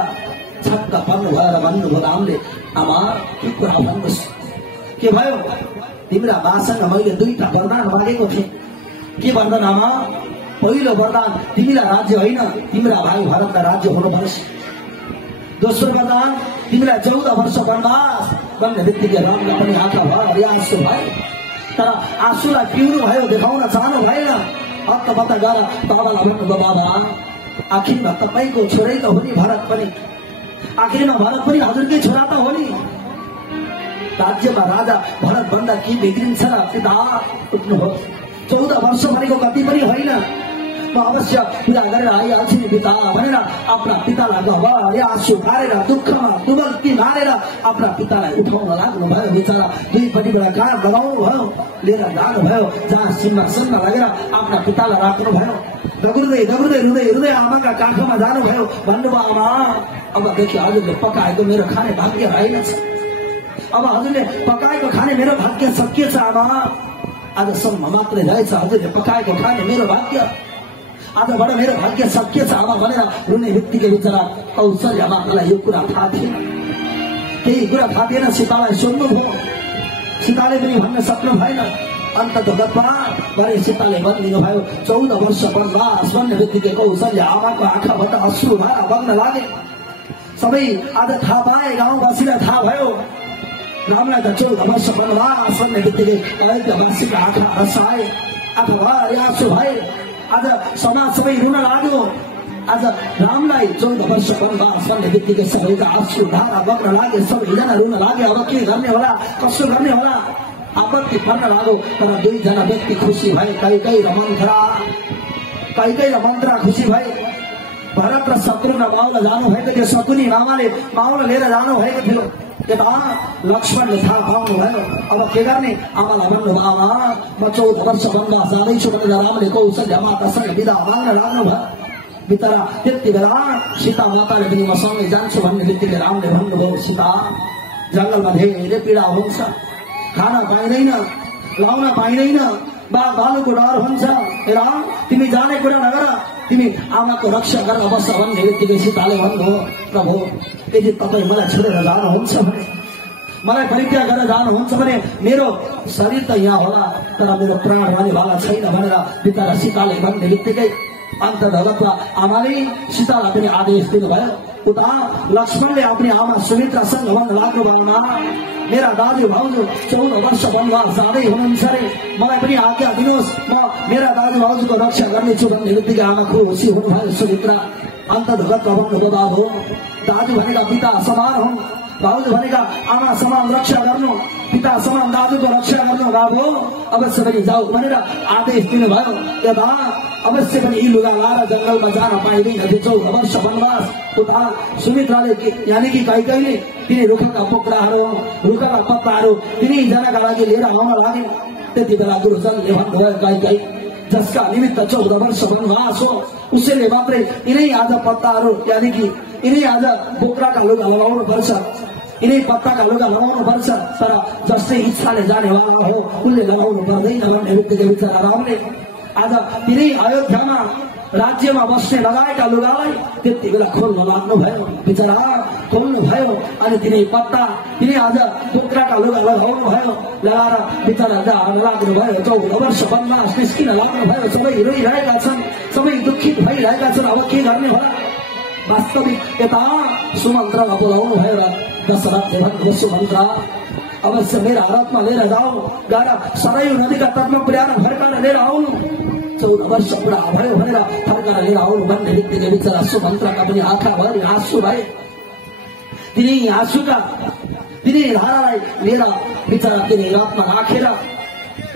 छक्क पर्नुभयो र भन्नुभयो रामले आमा के कुरा भन्नुहोस्, के भयो? तिम्रा बासँग मैले दुईटा वरदान मागेको थिएँ। के वरदान आमा? पहिलो वरदान तिमीलाई राज्य होइन, तिम्रा भाइ भरतलाई राज्य हुनुपर्छ। दोस्रो वरदान तिमीलाई 14 वर्ष वनवास भन्ने बित्तिकै रामलाई पनि आँखा भरि आँसु भयो। तर आँसुलाई पिउनु भयो, देखाउन चाहनु भएन। हत्तपत्त गएर बाबालाई भन्नुभयो बाबा आखिरमा तपाईँको छोरै त हो नि भरत पनि, आखिरमा भरत पनि हजुरकै छोरा त हो नि। राज्यमा राजा भरत भन्दा के बिग्रिन्छ र? पिता उठ्नुभयो। 14 वर्ष भनेको कति पनि होइन, म अवश्य पूजा गरेर आइहाल्छु नि पिता भनेर आफ्ना पितालाई गभरि आँसु पारेर दुःखमा डुबल्की मारेर आफ्ना पितालाई उठाउन लाग्नुभयो। बिचरा दुईपट्टिबाट काम लगाउनु भयो, लिएर जानुभयो जहाँ सिंहासनमा लगेर आफ्ना पितालाई राख्नुभयो। दगुर्दै रुँदै आमाका काखमा जानुभयो। भन्नुभयो आमा अबदेखि हजुरले पकाएको मेरो खाने भाग्य रहेनछ, अब हजुरले पकाएको खाने मेरो भाग्य सकिएछ आमा, आजसम्म मात्रै रहेछ हजुरले पकाएको खाने मेरो भाग्य, आजबाट मेरो भाग्य सकिएछ आमा भनेर रुने बित्तिकै बिचरा कौशल्या मातालाई यो कुरा थाहा थिएन, केही कुरा थाहा थिएन। सीतालाई सोध्नुभयो, सीताले पनि भन्न सक्नु भएन। अन्ततगतमा भने सीताले भनिदिनु भयो 14 वर्ष वनवास भन्ने बित्तिकै कौशल्या आमाको आँखाबाट अश्रुधारा बग्न लागे। सबै आज थाहा पाए, गाउँवासीलाई थाहा भयो रामलाई त 14 वर्ष वनवास भन्ने बित्तिकै अयोध्यावासीका आँखा रसाए, आँखाभरि आँसु भए। आज समाज सबै रुन लाग्यो। आज रामलाई 14 वर्ष वनवास भन्ने बित्तिकै सबैका आँसु धारा बग्न लागे, सबैजना रुन लागे। अब के गर्ने होला, कसो गर्ने होला, आपत्ति पर्न लाग्यो। तर दुईजना व्यक्ति खुसी भए, कैकै र मन्त्रा खुसी भए। भरत र शत्रुघ्न माउला जानु भएको थियो, शकुनी मामाले माउला लिएर जानु भएको थियो। यता लक्ष्मणले थाहा पाउनु भयो। अब के गर्ने? आमालाई भन्नुभयो आमा म 14 वर्ष वनवास जाँदैछु भनेर रामले कौशल्या मातासँग बिदा माग्न लाग्नुभयो। बिचरा त्यति बेला सीता माताले पनि म सँगै जान्छु भन्ने बित्तिकै रामले भन्नुभयो सीता जंगलमा धेरै पीडा हुन्छ, खान पाइँदैन, लाउन पाइँदैन, बाघ भालुको डर हुन्छ। राम तिमी जाने कुरा नगर, तिमी आमाको रक्षा गर्न बस्छ भन्ने बित्तिकै सीताले भन्नुभयो प्रभु यदि तपाईँ मलाई छोडेर जानुहुन्छ भने, मलाई परित्याग गरेर जानुहुन्छ भने मेरो शरीर त यहाँ होला तर मेरो प्राण रहनेवाला छैन भनेर बिचरा सीताले भन्ने बित्तिकै अन्ततगतमा आमाले सीतालाई पनि आदेश दिनुभयो। उता लक्ष्मणले आफ्नी आमा सुमित्रासँग भन्न लाग्नुभयो मेरा दाजु भाउजू 14 वर्ष वनवास जाँदै हुनुहुन्छ अरे, मलाई पनि आज्ञा दिनुहोस्, म मेरा दाजु भाउजूको रक्षा गर्नेछु भन्ने बित्तिकै आमा खुसी हुनुभयो। सुमित्रा अन्ततगतमा भन्नुभयो बाबु दाजु भनेका पिता समान हुन्, भाउजू भनेका आमा समान रक्षा गर्नु, पिता समान दाजुको रक्षा गर्नु, बाबु अवश्य पनि जाऊ भनेर आदेश दिनुभयो। यता अवश्य पनि यी लुगा लाएर जंगलमा जान पाइँदैन थियो 14 वर्ष वनवास। उता सुमित्राले यानि कि कैकैले तिनी रुखका पोकराहरू, रुखका पत्ताहरू तिनीजनाका लागि लिएर आउन लागे। त्यति बेला गुरुजनले भन्नुभयो कहीँ जसका निमित्त 14 वर्ष वनवास हो उसैले मात्रै यिनै आज पत्ताहरू यानी कि यिनै आज बोक्राका लुगा लगाउनु पर्छ, यिनै पत्ताका लुगा लगाउनु पर्छ। तर जसले इच्छाले जानेवाला हो उनले लगाउनु पर्दैन भन्ने बित्तिकै विचार रामले आज तिनै अयोध्यामा राज्यमा बस्ने लगाएका लुगालाई त्यति बेला खोल्न लाग्नुभयो, बिचरा खोल्नु भयो। अनि तिनै पत्ता तिनै आज बोक्राका लुगा लगाउनु भयो, लगाएर बिचरा जान लाग्नुभयो। 14 वर्ष वनवास निस्किन लाग्नुभयो। सबै रोइरहेका छन्, सबै दुखित भइरहेका छन्। अब के गर्ने होला? वास्तविक यता सुमन्त्रमा बोलाउनु भयो र दशरथले भन्नुभयो सुमन्त्र अवश्य मेरा रथमा लिएर जाऊ, गएर सरयू नदीका तटमा पुर्याएर फर्काएर लिएर आउनु। 14 वर्ष बुढा भयो भनेर फर्काएर लिएर आउनु भन्ने बित्तिकै बिचरा सुमन्त्रका पनि आँखाभरि आँसु भए। तिनै आँसुका तिनै धारालाई लिएर बिचरा तिनै रथमा राखेर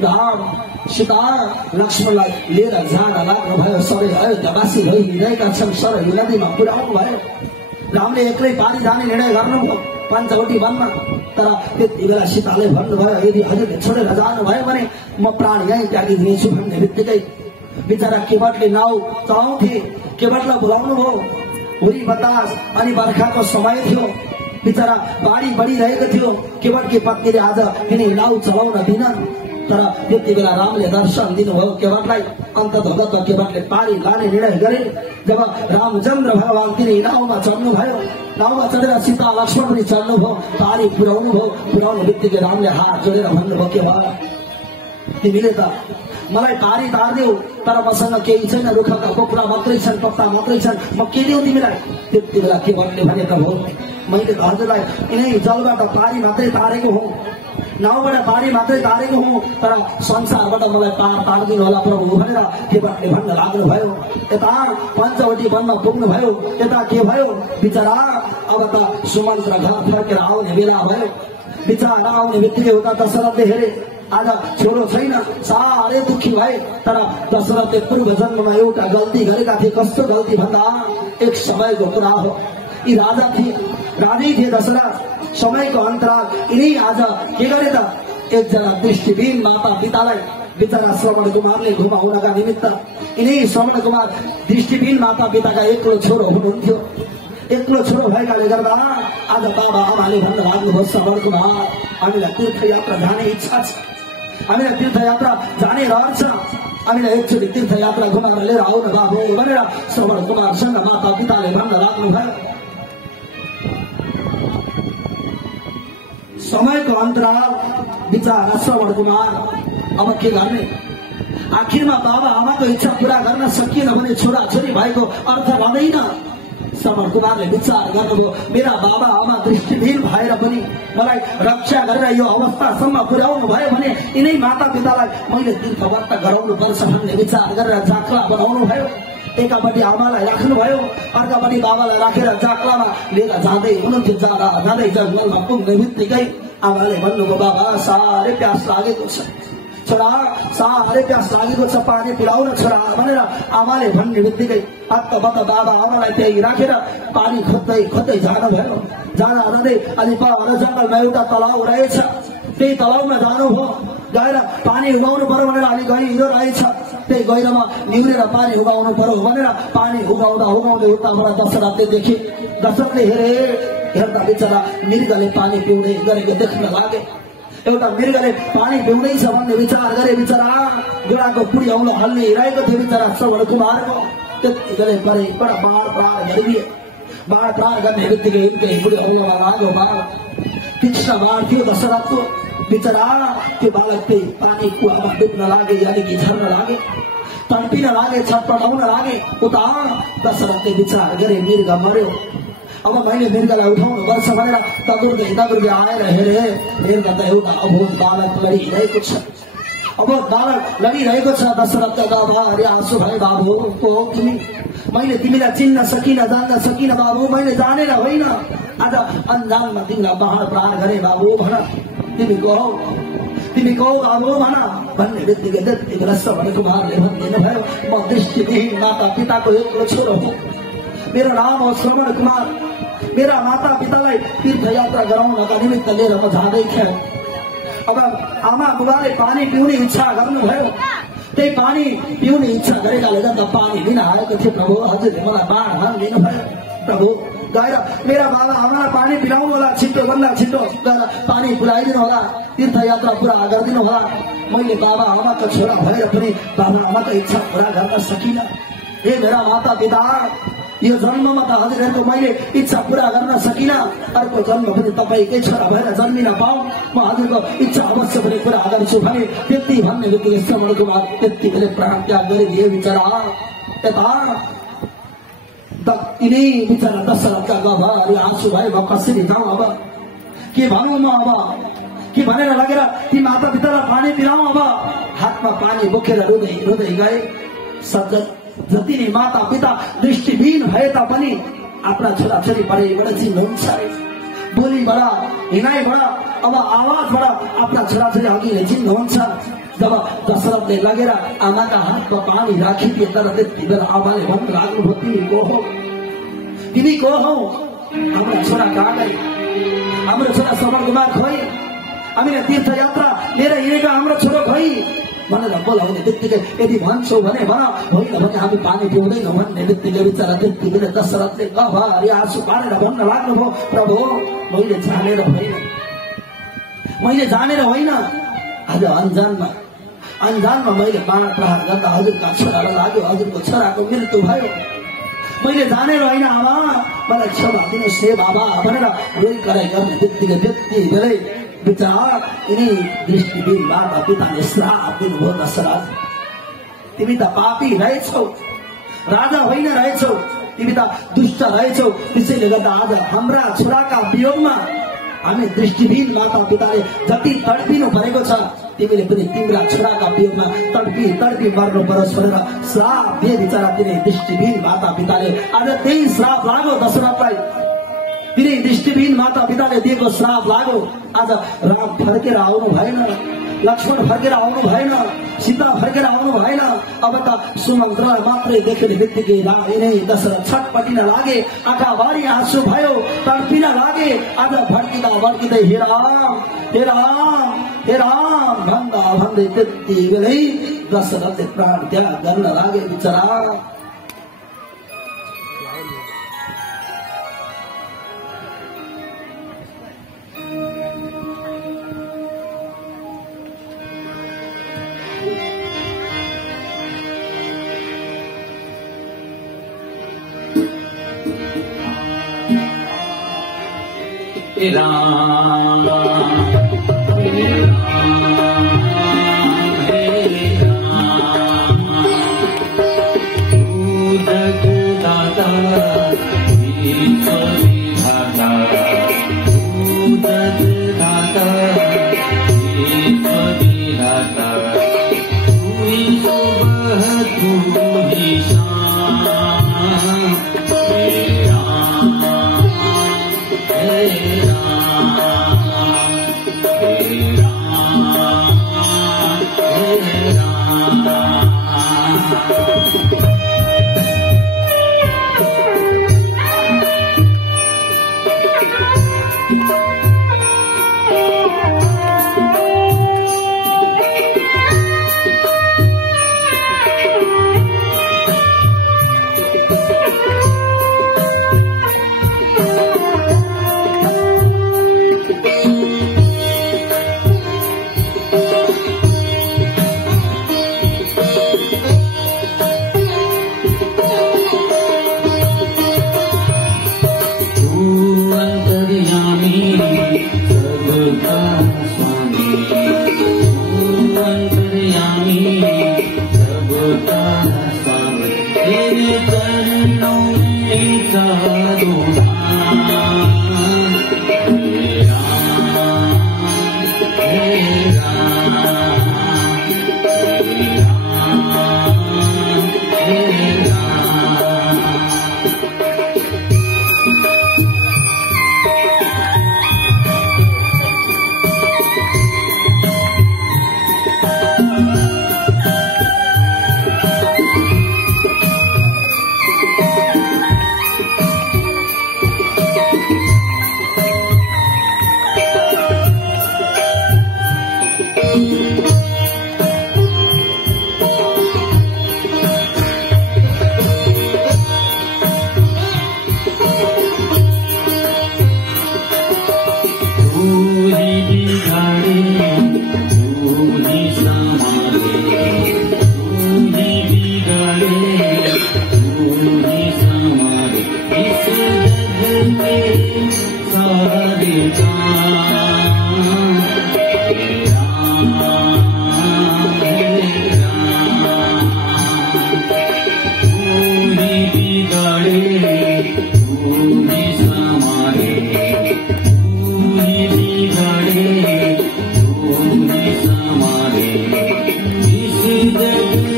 राम सीता लक्ष्मणलाई लिएर जान लाग्नुभयो। सबै अयोध्यावासी रहिरहेका छन्, सरयू नदीमा पुर्याउनु भयो। रामले एक्लै पारी जाने निर्णय गर्नुभयो पञ्चवटी वनमा। तर त्यति बेला सीताले भन्नुभयो यदि हजुरले छोडेर जानुभयो भने म प्राण यहीँ त्यागिदिनेछु भन्ने बित्तिकै बिचरा केवटले नाउ चलाउँथे, केवटलाई बोलाउनु भयो। हुरी बतास अनि बर्खाको समय थियो, बिचरा बाढी बढिरहेको थियो। केवटकी पत्नीले आज तिनी नाउ चलाउन दिन, तर त्यति बेला रामले दर्शन दिनुभयो केवटलाई। अन्ततः केवटले पारी लाने निर्णय गरे। जब रामचन्द्र भगवान तिनी नाउमा चढ्नुभयो, नाउमा चढेर सीता लक्ष्मण पनि चढ्नुभयो, पारी पुर्याउनु भयो। पुर्याउने बित्तिकै रामले हात जोडेर भन्नुभयो के भयो तिमीले त मलाई पारी तार्दियौ, तर मसँग केही छैन, रुखका बोक्रा मात्रै छन्, पत्ता मात्रै छन्, म के दिउँ तिमीलाई? त्यति बेला केवटले भनेको हो मैले त हजुरलाई यिनै जलबाट पारी मात्रै तारेको हुँ, नाउबाट पारी मात्रै तारेको हुँ, तर संसारबाट मलाई पार तार्दिनु होला प्रभु भनेर केवटले भन्न लाग्नुभयो। यता पञ्चवटी वनमा पुग्नुभयो। यता के भयो बिचरा अब त सुमन्त्र घर फर्केर आउने बेला भयो। बिचरा आउने बित्तिकै उता दशरथले हेरे आज छोरो छैन, साह्रै दुखी भए। तर दशरथले पूर्व जन्ममा एउटा गल्ती गरेका थिए। कस्तो गल्ती भन्दा एक समयको कुरा हो, यी राजा थिए, रानी थिए दशरथ। समयको अन्तराल यिनै आज के गरे त एकजना दृष्टिविहीन माता पितालाई बिचरा श्रवण कुमारले घुमाउनका निमित्त यिनै श्रवण कुमार दृष्टिविहीन माता पिताका एक्लो छोरो हुनुहुन्थ्यो। एक्लो छोरो भएकाले गर्दा आज बाबा आमाले भन्न लाग्नुभयो श्रवण कुमार हामीलाई तीर्थयात्रा जाने इच्छा छ, हामीलाई तीर्थयात्रा जाने रहर छ, हामीलाई एकचोटि तीर्थयात्रा घुमाएर लिएर आउन बाबु भनेर श्रवण कुमारसँग माता पिताले भन्न लाग्नुभयो। समयको अन्तराल बिचरा श्रवण कुमार अब के गर्ने? आखिरमा बाबा आमाको इच्छा पूरा गर्न सकिएन भने छोरा छोरी भएको अर्थ रहँदैन। श्रवण कुमारले विचार गर्नुभयो मेरा बाबा आमा दृष्टिहीन भएर पनि मलाई रक्षा गरेर यो अवस्थासम्म पुर्याउनु भयो भने यिनै माता पितालाई मैले तीर्थयात्रा गराउनु पर्छ भन्ने विचार गरेर जाक्ला बनाउनु भयो। एकापट्टि आमालाई राख्नुभयो, अर्कापट्टि बाबालाई राखेर जाक्लामा लिएर जाँदै हुनुहुन्थ्यो। जाँदै जङ्गलमा पुग्ने बित्तिकै आमाले भन्नुभयो बाबा साह्रै प्यास लागेको छ, छोरा साह्रै प्यास लागेको छ, पानी पिलाउन छोरा भनेर आमाले भन्ने बित्तिकै हत्तपत्त बाबा आमालाई त्यही राखेर पानी खोज्दै खोज्दै जानुभयो। जाँदै अलि पर जङ्गलमा एउटा तलाउ रहेछ, त्यही तलाउमा जानुभयो। गएर पानी उगाउनु पर्यो भनेर अलि गहिरो रहेछ, त्यही गहिरोमा निहुरेर पानी उगाउनु पर्यो भनेर पानी उगाउँदा उगाउँदै उताबाट दशरथले देखे। दशरथले हेर्दा बिचरा मृगले पानी पिउँदै गरेको देख्न लागे। एउटा मृगले पानी पिउँदैछ भन्ने विचार गरे। बिचरा गोडाको पुडी आउन हल्ने रहेको थियो बिचरा श्रवण कुमारको। त्यति गरे परेबाट बाढ प्राण गरिदिए। बाढ प्राण गर्ने बित्तिकै उनकै बुढी औँलामा लाग्यो बाढ। तीक्ष्ण बाढ थियो दशरथको। बिचरा त्यो बालक त्यही पानी कुवामा डुब्न लागे, यानी कि झर्न लागे, तडपिन लागे, छटपटाउन लागे। उता दशरथले विचार गरे मृग मर्यो, अब मैले मृगलाई उठाउनु पर्छ भनेर दगुर्दै आएर हेरे मृग त एउटा अबोध बालक लडिरहेको छ। अबोध बालक लडिरहेको छ। दशरथका गाभारि आँसु भए बाबु को तिमी? मैले तिमीलाई चिन्न सकिन, जान्न सकिन बाबु, मैले जानेर होइन, आज अन्जानमा तिमीलाई बाढ प्राण गरे बाबु भन, तिमी को हौ बाबु भन भन्ने बित्तिकै त्यति बेला श्रवण कुमारले भन्दिनु भयो म दृष्टिविहीन माता पिताको एक्लो छोरो हुँ, मेरो नाम हो श्रवण कुमार। मेरा माता पितालाई तीर्थयात्रा गराउनका निमित्त लिएर म जाँदै थिएँ। अब आमा बुबाले पानी पिउने इच्छा गर्नुभयो। त्यही पानी पिउने इच्छा गरेकाले गर्दा पानी लिन आएको थियो। प्रभु हजुरले मलाई बाँड दिनुभयो। प्रभु गएर मेरा बाबा आमालाई पानी पिलाउनु होला, छिटो भन्दा छिटो गएर पानी पुऱ्याइदिनु होला, तीर्थयात्रा पुरा गरिदिनु होला। मैले बाबा आमाको छोरा भएर पनि बाबा आमाको इच्छा पुरा गर्न सकिनँ। हे मेरा माता पिता, यो जन्ममा त हजुरहरूको मैले इच्छा पुरा गर्न सकिनँ। अर्को जन्म पनि तपाईँकै छोरा भएर जन्मिन पाऊँ, म हजुरको इच्छा अवश्य पनि पुरा गर्छु भने त्यति भन्ने बित्तिकै श्रवण कुमार त्यति बेलै प्राण त्याग गरिदिए। बिचरा यता यिनै बिचरा दशरथका गभहरू आँसु भयो। म कसरी जाउँ अब, के भनौँ म अब, के भनेर लगेर ती माता पितालाई पानी पिलाउँ। अब हातमा पानी बोकेर रुँदै रुँदै गए। सज्जन जति नै माता पिता दृष्टिहीन भए तापनि आफ्ना छोराछोरी पढाइबाट चिन्नुहुन्छ, बोलीबाट, हिँडाइबाट, अब आवाजबाट आफ्ना छोराछोरी अघि चिन्नुहुन्छ। जब दशरथले लगेर आमाका हातमा पानी राखिदिए, तर त्यति बेला आमाले भन्न लाग्नुभयो, तिमी को हौ, तिमी को हौ? हाम्रो छोरा कहाँ गए? हाम्रो छोरा श्रवण कुमार खोइ, हामीले तीर्थयात्रा लिएर हिँडेको हाम्रो छोरो खोइ भनेर बोलाउने बित्तिकै यदि भन्छौ भने भन, होइन भने हामी पानी पिउँदैनौँ भन्ने बित्तिकै बिचरा त्यति बेला दशरथले गभरी आँसु पारेर भन्न लाग्नुभयो, प्रभु मैले जानेर होइन, मैले जानेर होइन, आज अन्जानमा मैले बाण प्रहार गर्दा हजुरका छोरालाई लाग्यो, हजुरको छोराको मृत्यु भयो। मैले जानेर होइन आमा, मलाई क्षमा दिनुहोस् हे बाबा भनेर रोइ कराइ गर्ने बित्तिकै त्यति बेलै बिचरा यिनी दृष्टिहीन माता पिताले श्राप दिनुभयो। दशरथ, तिमी त पापी रहेछौ, राजा होइन रहेछौ, तिमी त दुष्ट रहेछौ। त्यसैले गर्दा आज हाम्रा छोराका वियोगमा हामी दृष्टिहीन माता पिताले जति तडपिनु परेको छ, तिमीले पनि तिम्रा छोराका वियोगमा तडपी तडपी मर्नु परोस् भनेर श्राप दिए। बिचरा तिनी दृष्टिहीन माता पिताले आज त्यही श्राप लाग्यो दशरथलाई। तिनी दृष्टिहीन माता पिताले दिएको श्राप लाग्यो। आज राम फर्केर आउनु भएन, लक्ष्मण फर्केर आउनु भएन, सीता फर्केर आउनु भएन। अब त सुमन्त्रलाई मात्रै देख्ने बित्तिकै यिनै दशरथ छटपटिन लागे, आँखाभरि आँसु भयो, तडपिन लागे। आज भड्किँदा भड्किँदै हे राम हे राम हे राम भन्दा भन्दै त्यति बेलै दशरथले प्राण त्याग गर्न लागे। बिचरा राम दाता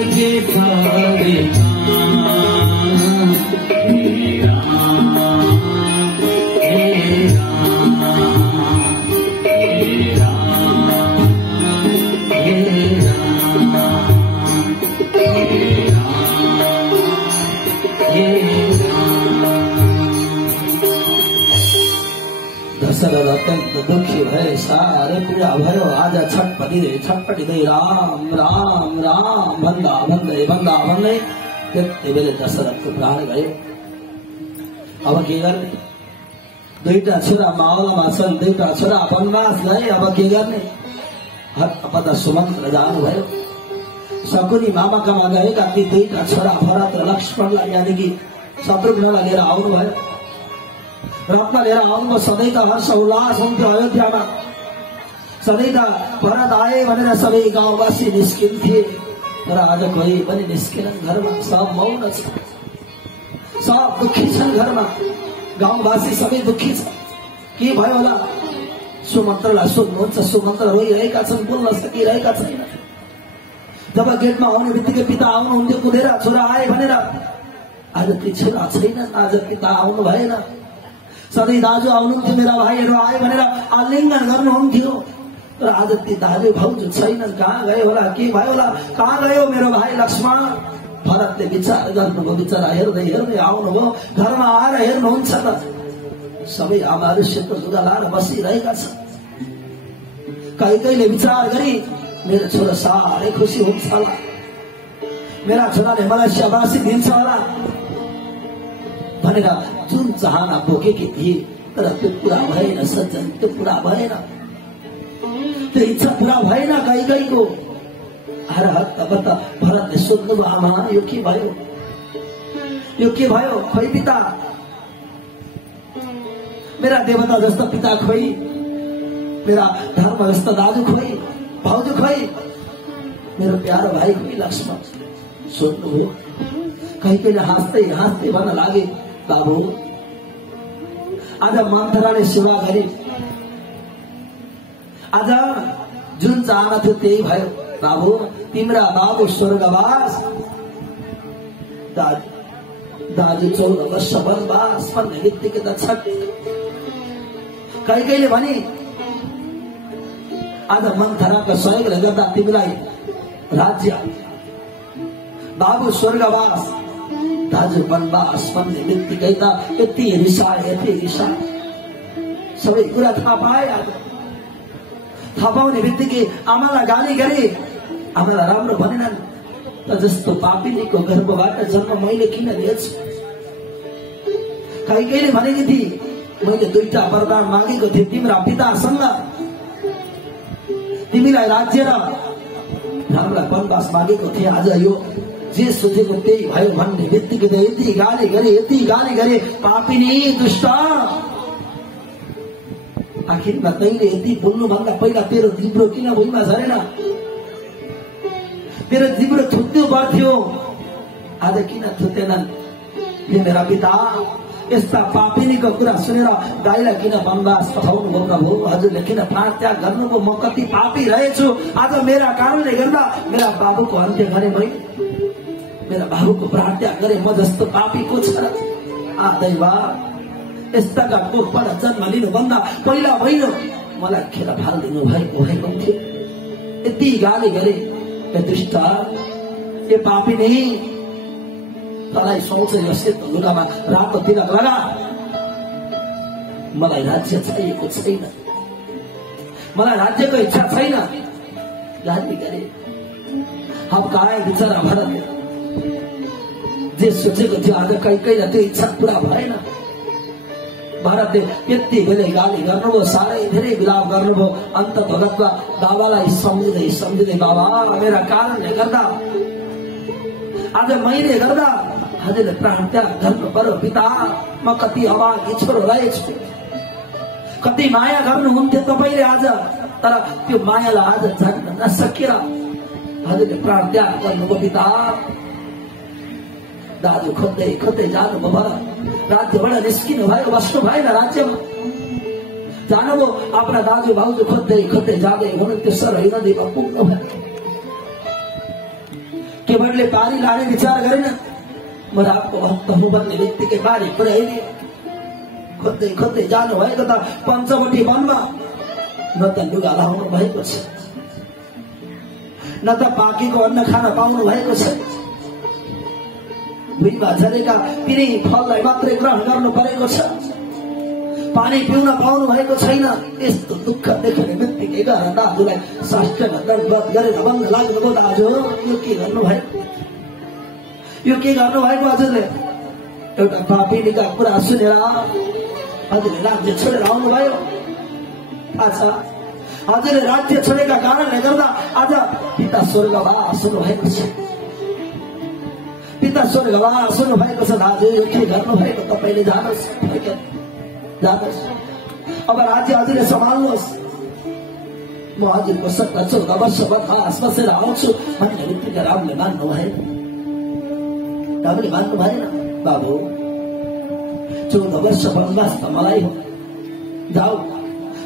के सारे काम हे राम हे राम हे राम हे राम हे राम हे दशरथ अत्यंत दुखी भय सारे पीड़ा भयो आज छटपटी दे राम राम राम बंदा बंदे त्यति बेले दशरथ को प्राण गयो। अब के गर्ने दुईटा छोरा मावलमा छन् दुईटा छोरा वनवास गए अब के गर्ने हतपत सुमन्त्र जानुभयो। शकुनी मामाकामा गएका ती दुईटा छोरा भरत र लक्ष्मणलाई यानि कि शत्रुघ्नलाई लिएर आउनुभयो। रत्न लिएर आउनुभयो। सधैँ त हर्ष उल्लास हुन्थ्यो अयोध्यामा, सधैँ त भरत आए भनेर सबै गाउँवासी निस्किन्थे, तर आज कोही पनि निस्केनन् घरमा, सब मौन छ, सब दुखी छन् घरमा, गाउँवासी सबै दुखी छ। के भयो होला? सुमन्त्रलाई सोध्नुहुन्छ, सुमन्त्र रोइरहेका छन्, बोल्न सकिरहेका छैन। जब गेटमा आउने बित्तिकै पिता आउनुहुन्थ्यो कुदेर, छोरा आए भनेर, आज ती छोरा छैनन्, आज पिता आउनु भएन। सधैँ दाजु आउनुहुन्थ्यो, मेरा भाइहरू आए भनेर आलिङ्गन गर्नुहुन्थ्यो, तर आज ती दाजु भाउजू छैनन्, कहाँ गयो होला, के भयो होला, कहाँ गयो मेरो भाइ लक्ष्मण? भरतले विचार गर्नुभयो, विचार हेर्दै हेर्दै आउनुभयो। घरमा आएर हेर्नुहुन्छ त सबै आमाहरू सेतो लुगा लाएर बसिरहेका छन्। कहिले विचार गरी मेरो छोरा साह्रै खुसी हुन्छ होला, मेरा छोराले मलाई शाबासी दिन्छ होला भनेर जुन चाहना बोकेकी थिए, तर त्यो पुरा भएन सज्जन, त्यो पुरा भएन, त्यो इच्छा पुरा भएन कहिलेको। हर हत्तपत्त भरतले सोध्नुभयो, आमा यो के भयो, यो के भयो? खोइ पिता, मेरा देवता जस्तो पिता खोइ, मेरा धर्म जस्तो दाजु खोइ, भाउजू खोइ, मेरो प्यारो भाइ खोइ लक्ष्मण। सोध्नुभयो। कहिले हाँस्दै हाँस्दै भन्न लागे, बाबु आज मन्थराले सेवा गरे, आज जुन चाहना थियो त्यही भयो। बाबु तिम्रा बाबु स्वर्गवास, दाजु 14 वर्ष वनवास भन्ने बित्तिकै त छट। कहिले भने आज मन्थराको सहयोगले गर्दा तिमीलाई राज्य, बाबु स्वर्गवास, दाजु वनवास भन्ने बित्तिकै त यति रिसाए, सबै कुरा थाहा पाए। थाहा पाउने बित्तिकै आमालाई गाली गरे, आमालाई राम्रो भनेनन्, त जस्तो पापिनीको गर्भबाट जन्म मैले किन लिएछु? कहिले भनेकी थिए, मैले 2टा वरदान मागेको थिएँ तिम्रा पितासँग, तिमीलाई राज्य र हामीलाई वनवास मागेको थिएँ। आज यो जे सोचेको त्यही भयो भन्ने बित्तिकै त यति गाली गरे, पापिनी दुष्ट। आखिरमा तैले यति बोल्नुभन्दा पहिला तेरो जिब्रो किन भुइँमा झरेन? तेरो जिब्रो थुत्नु पर्थ्यो, आज किन थुतेनन्? मेरा पिता यस्ता पापिनीको कुरा सुनेर गाईलाई किन वनवास पठाउनु भयो प्रभु? हजुरले किन प्राण त्याग गर्नुभयो? म कति पापी रहेछु, आज मेरा कारणले गर्दा मेरा बाबुको अन्त्य गरे मैले, मेरा बाबुको प्राण त्याग गरे, म जस्तो पापी को छ र? दैवा यस्ताका कोखबाट जन्म लिनुभन्दा पहिला होइन मलाई खेर फालिदिनु भएको हुन्थ्यो। यति गाली गरे, ए दुष्ट, ए पापिनी, तलाई सोच यो सेतो लुगामा रातो तिलक लगा, मलाई राज्य चाहिएको छैन, मलाई राज्यको इच्छा छैन, गाली गरे। हप्काए बिचरा भरतले, जे सोचेको थियो आज कहिले त्यो इच्छा पुरा भएन। भरतले यति बेलै गाली गर्नुभयो, साह्रै धेरै विलाप गर्नुभयो। अन्त भगतका बाबालाई सम्झिँदै बाबा मेरा कारणले गर्दा, आज मैले गर्दा हजुरले प्राण त्याग गर्नु पर्यो पिता, म कति अभागी छोरो रहेछु, कति माया गर्नुहुन्थ्यो तपाईँले आज, तर त्यो मायालाई आज जान्न नसकेर हजुरले प्राण त्याग गर्नुभयो पिता। दाजु खोज्दै जानुभयो, भरत राज्यबाट निस्किनु भयो, बस्नु भएन राज्यमा, जानुभयो। आफ्ना दाजु भाउजू खोज्दै जाँदै हुनुहुन्थ्यो, सरही नदीमा पुग्नु भयो। केवलले बारी लाने विचार गरेन। म रामको भक्त हुँ भन्ने बित्तिकै बारी पुर्याइदिए। खोज्दै खोज्दै जानु भएको त पञ्चवटी वनमा न त लुगा लाउनु भएको छ, न त बाँकीको अन्न खान पाउनु भएको छ। भुइँमा झरेका तिनै फललाई मात्रै ग्रहण गर्नु परेको छ, पानी पिउन पाउनु भएको छैन। यस्तो दुःख देख्ने बित्तिकै गएर दाजुलाई साष्टाङ्ग दण्डवत गरेर भन्न लाग्नुभयो, दाजु यो के गर्नुभयो, यो के गर्नुभएको? हजुरले एउटा पापिनीका कुरा सुनेर हजुरले राज्य छोडेर आउनुभयो। थाहा छ, हजुरले राज्य छोडेका कारणले गर्दा आज पिता स्वर्गवास हुनुभएको छ, पिता स्वर्गवास हुनुभएको छ। दाजु यो के गर्नुभएको? तपाईँले जानुहोस्, जानुहोस्। अब राज्य हजुरले सम्हाल्नुहोस्। म हजुरको 14 वर्ष वनवास बसेर आउँछु भन्ने बित्तिकै रामले मान्नु भएन, रामले मान्नु भएन। बाबु 14 वर्ष वनवास त मलाई हो, जाऊ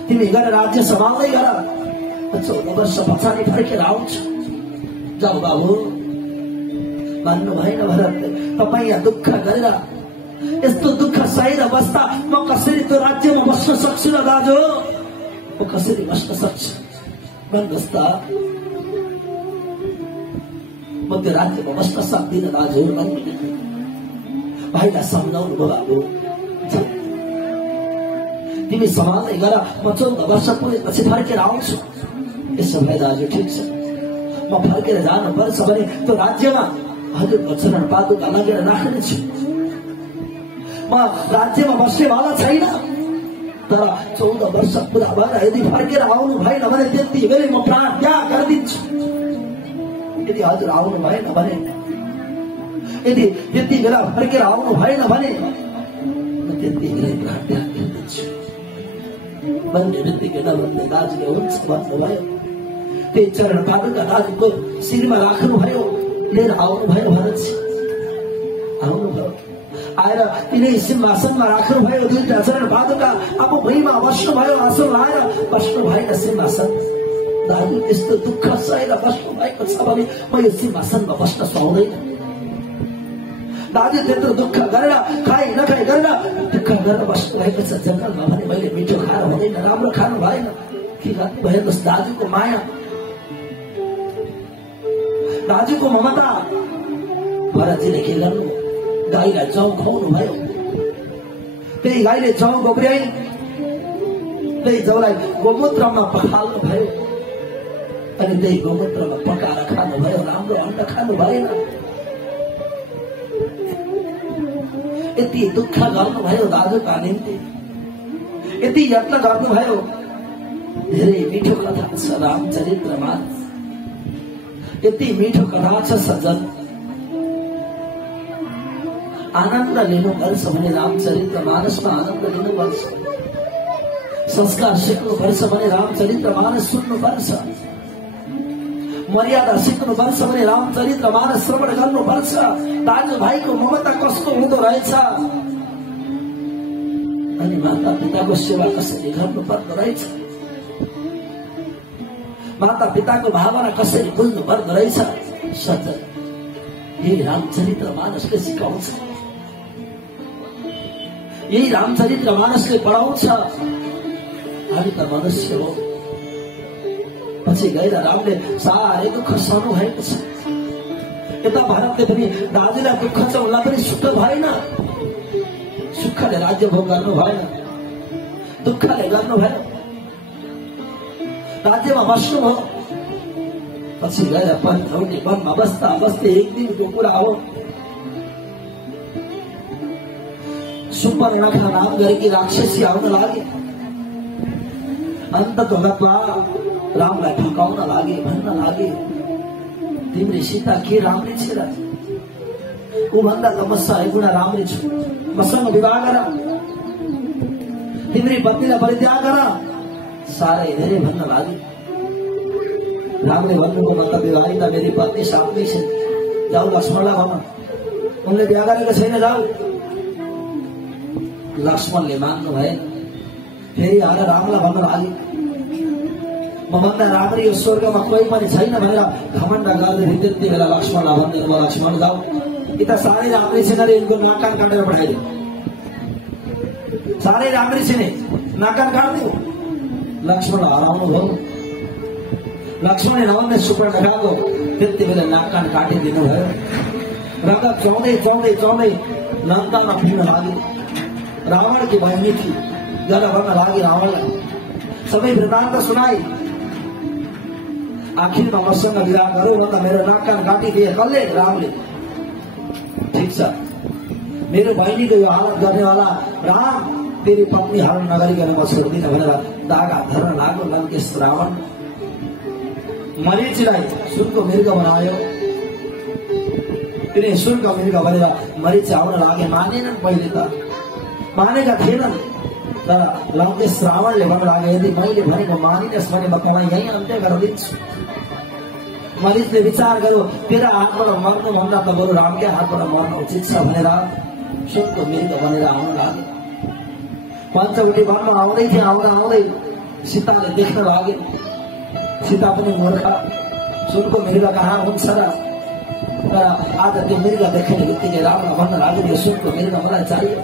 तिमी गएर राज्य सम्हाल्दै गर, 14 वर्ष पछाडि फर्केर आउँछु, जाऊ बाबु। मान्नु भएन भरतले। तपाईँ यहाँ दुःख गरेर यस्तो दुःख सहेर बस्दा म कसरी त्यो राज्यमा बस्न सक्छु र दाजु? म कसरी बस्न सक्छु भन्नुहोस् त? म त्यो राज्यमा बस्न सक्दिनँ दाजु भन्ने भाइलाई सम्झाउनु भयो। बाबु तिमी सम्हाल्दै गर, म 14 वर्ष पुगेपछि फर्केर आउँछु। यसो भए दाजु ठिक छ, म फर्केर जानुपर्छ भने त्यो राज्यमा हजुरको चरण पादुका लगेर राख्नेछु। म राज्यमा बस्नेवाला छैन, तर 14 वर्ष पुरा भएर यदि फर्केर आउनु भएन भने त्यति बेलै म प्राण त्याग गरिदिन्छु। यदि हजुर आउनु भएन भने, यदि त्यति बेला फर्केर आउनु भएन भने म त्यति बेलै प्राण त्याग गरिदिन्छु भन्ने बित्तिकै नभन्दै दाजुले हुन्छ भन्नुभयो। त्यही चरण पादुका दाजुको शिरमा राख्नुभयो, लिएर आउनुभयो। भरतजी आउनुभयो, आएर तिनै सिंहासनमा राख्नुभयो दुईटा चरण पादुका। अब भुइँमा बस्नुभयो, आँसु लाएर बस्नु भएन सिंहासन। दाजु यस्तो दुःख सहेर बस्नु भएको छ भने म यो सिंहासनमा बस्न सक्दैन। दाजु त्यत्रो दुःख गरेर खाइ नखाइ गरेर दुःख गरेर बस्नु भएको छ जङ्गलमा भने मैले मिठो खाएर हुँदैन, राम्रो खानु भएन। के गर्नु भएको? दाजुको माया, दाजुको ममता। भरतजीले के गर्नु? गाईलाई जौ खुवाउनु भयो। त्यही गाईले जौ गोब्र्याइ, त्यही जौलाई गोमूत्रमा पखाल्नु भयो अनि त्यही गोमूत्रमा पकाएर खानुभयो। राम्रो अन्न खानु भएन। यति दुःख गर्नुभयो दाजुका निम्ति, यति यत्न गर्नुभयो। धेरै मिठो कथा छ रामचरित्रमा, यति मिठो कथा छ सज्जन। आनन्द लिनुपर्छ भने रामचरित्र मानसमा आनन्द लिनुपर्छ, संस्कार सिक्नुपर्छ भने रामचरित्र मानस सुन्नुपर्छ, मर्यादा सिक्नुपर्छ भने रामचरित्र मानस श्रवण गर्नुपर्छ। दाजुभाइको ममता कस्तो हुँदो रहेछ अनि माता पिताको सेवा कसरी गर्नुपर्दो रहेछ, माता पिताको भावना कसरी बुझ्नु पर्दो रहेछ। सज्जन यही रामचरित्र मानसले सिकाउँछ, यही रामचरित्र मानसले पढाउँछ। हामी त मनुष्य हो। पछि गएर रामले साह्रै दुःख सहनु भएको छ। यता भरतले पनि दाजुलाई दुःख छ, उसलाई पनि सुख भएन। सुखले राज्य भोग गर्नु भएन, दुःखले गर्नु भयो। राज्यमा बस्नुभयो। पछि गएर पञ्चवटी वनमा बस्दा बस्दै एक दिनको कुरा हो, सुपर्णखा नाम गरेकी राक्षसी आउन लागे। अन्ततः रामलाई ठकाउन लागे, भन्न लागे तिम्री सीता के राम्री छ र? ऊ भन्दा त म 100 गुणा राम्री छु, मसँग विवाह गर, तिम्री पत्नीलाई परित्याग गर। साह्रै धेरै भन्न लागे। रामले भन्नुभयो म त विवाहित, मेरी पत्नी साथमै छ, जाऊ लक्ष्मणलाई भन, उनले बिहा गरेको छैन, जाऊ। लक्ष्मणले मान्नु भएन। फेरि आएर रामलाई भन्न लागे। मभन्दा राम्री यो स्वर्गमा कोही पनि छैन भनेर घमण्ड गर्दै त्यति बेला लक्ष्मणलाई भन्दिनु लक्ष्मण जाऊ यता साह्रै राम्रै छैन रे यिनको नाकान काटेर पठाइदियो साह्रै राम्रै छैन नाकान काट्दियो लक्ष्मणलाई हराउनु भयो लक्ष्मणले नभन्दै सुपर्णखाको त्यति बेला नाकान काटिदिनु भयो रगत चौँदै चौँदै चौँदै लङ्कामा फिर्न लाग्यो रावणकी बहिनी थिए गएर भन्न लागि रावणलाई सबै वृत्तान्त सुनाई आखिरमा मसँग विवाह गर्यो भन्दा मेरो नाकान काटिदिए कसले रामले ठिक छ मेरो बहिनीको यो हालत गर्नेवाला राम तेरी पत्नी हरण नगरिकन म छोड्दिन भनेर दागा धर्न लाग्यो लङ्केश रावण मरिचलाई सुनको मृग बनायो तिनी सुनको मृग भनेर मरिच आउन लागे मानेनन् पहिले त मानेका थिएनन् तर लङ्केश रावणले भन्न लाग्यो यदि मैले भनेको मानिनेस् भने म तँलाई यहीँ अन्त्य गरिदिन्छु मरिचले विचार गर्यो तेरा हातबाट मर्नु भन्दा त बरु रामकै हातबाट मर्नु उचित छ भनेर सुनको मृग बनेर आउन लाग्यो पञ्चवटी वनमा आउँदै थिए आउँदै सीताले देख्न लागे सीता पनि मूर्ख सुनको मृग कहाँ हुन्छ र तर आज त्यो मृग देख्ने बित्तिकै रामलाई भन्न लाग्यो यो सुनको मृग मलाई चाहियो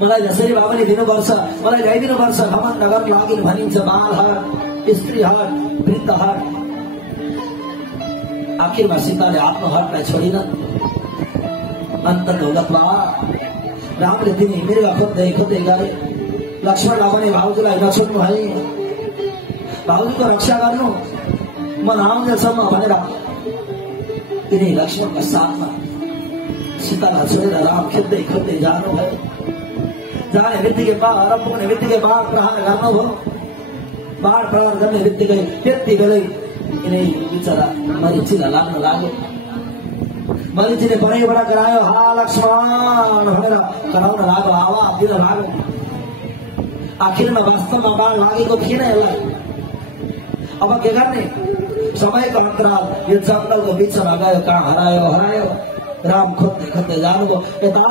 मलाई जसरी भए पनि दिनुपर्छ मलाई ल्याइदिनुपर्छ घमण्ड गर्न लागि भनिन्छ बाल हाट स्त्री हाट वृद्ध हाट आखिरमा सीताले आफ्नो हटलाई छोडिन अन्तर्गतमा रामले तिनी मृग खोज्दै खोज्दै गए लक्ष्मणलाई पनि भाउजूलाई नछोड्नु है भाउजूको रक्षा गर्नु म नआउनेसम्म भनेर तिनी लक्ष्मणका साथमा सीतालाई छोडेर राम खेद्दै खोज्दै जानुभयो जाने बित्तिकै बाढ पुग्ने बित्तिकै बाढ प्रहार गर्नुभयो बाढ प्रहार गर्ने बित्तिकै त्यति बेलै यिनै बिचरा मरिचीलाई लाग्न लाग्यो मरिचीले परैबाट करायो हा लक्ष्मण भनेर कराउन लाग्यो आवाज दिन लाग्यो आखिरमा वास्तवमा बाढ लागेको थिएन यसलाई अब के गर्ने समयको अन्तराल यो जङ्गलको बिचमा गयो कहाँ हरायो राम खोज्दै खोज्दै जानुभयो यता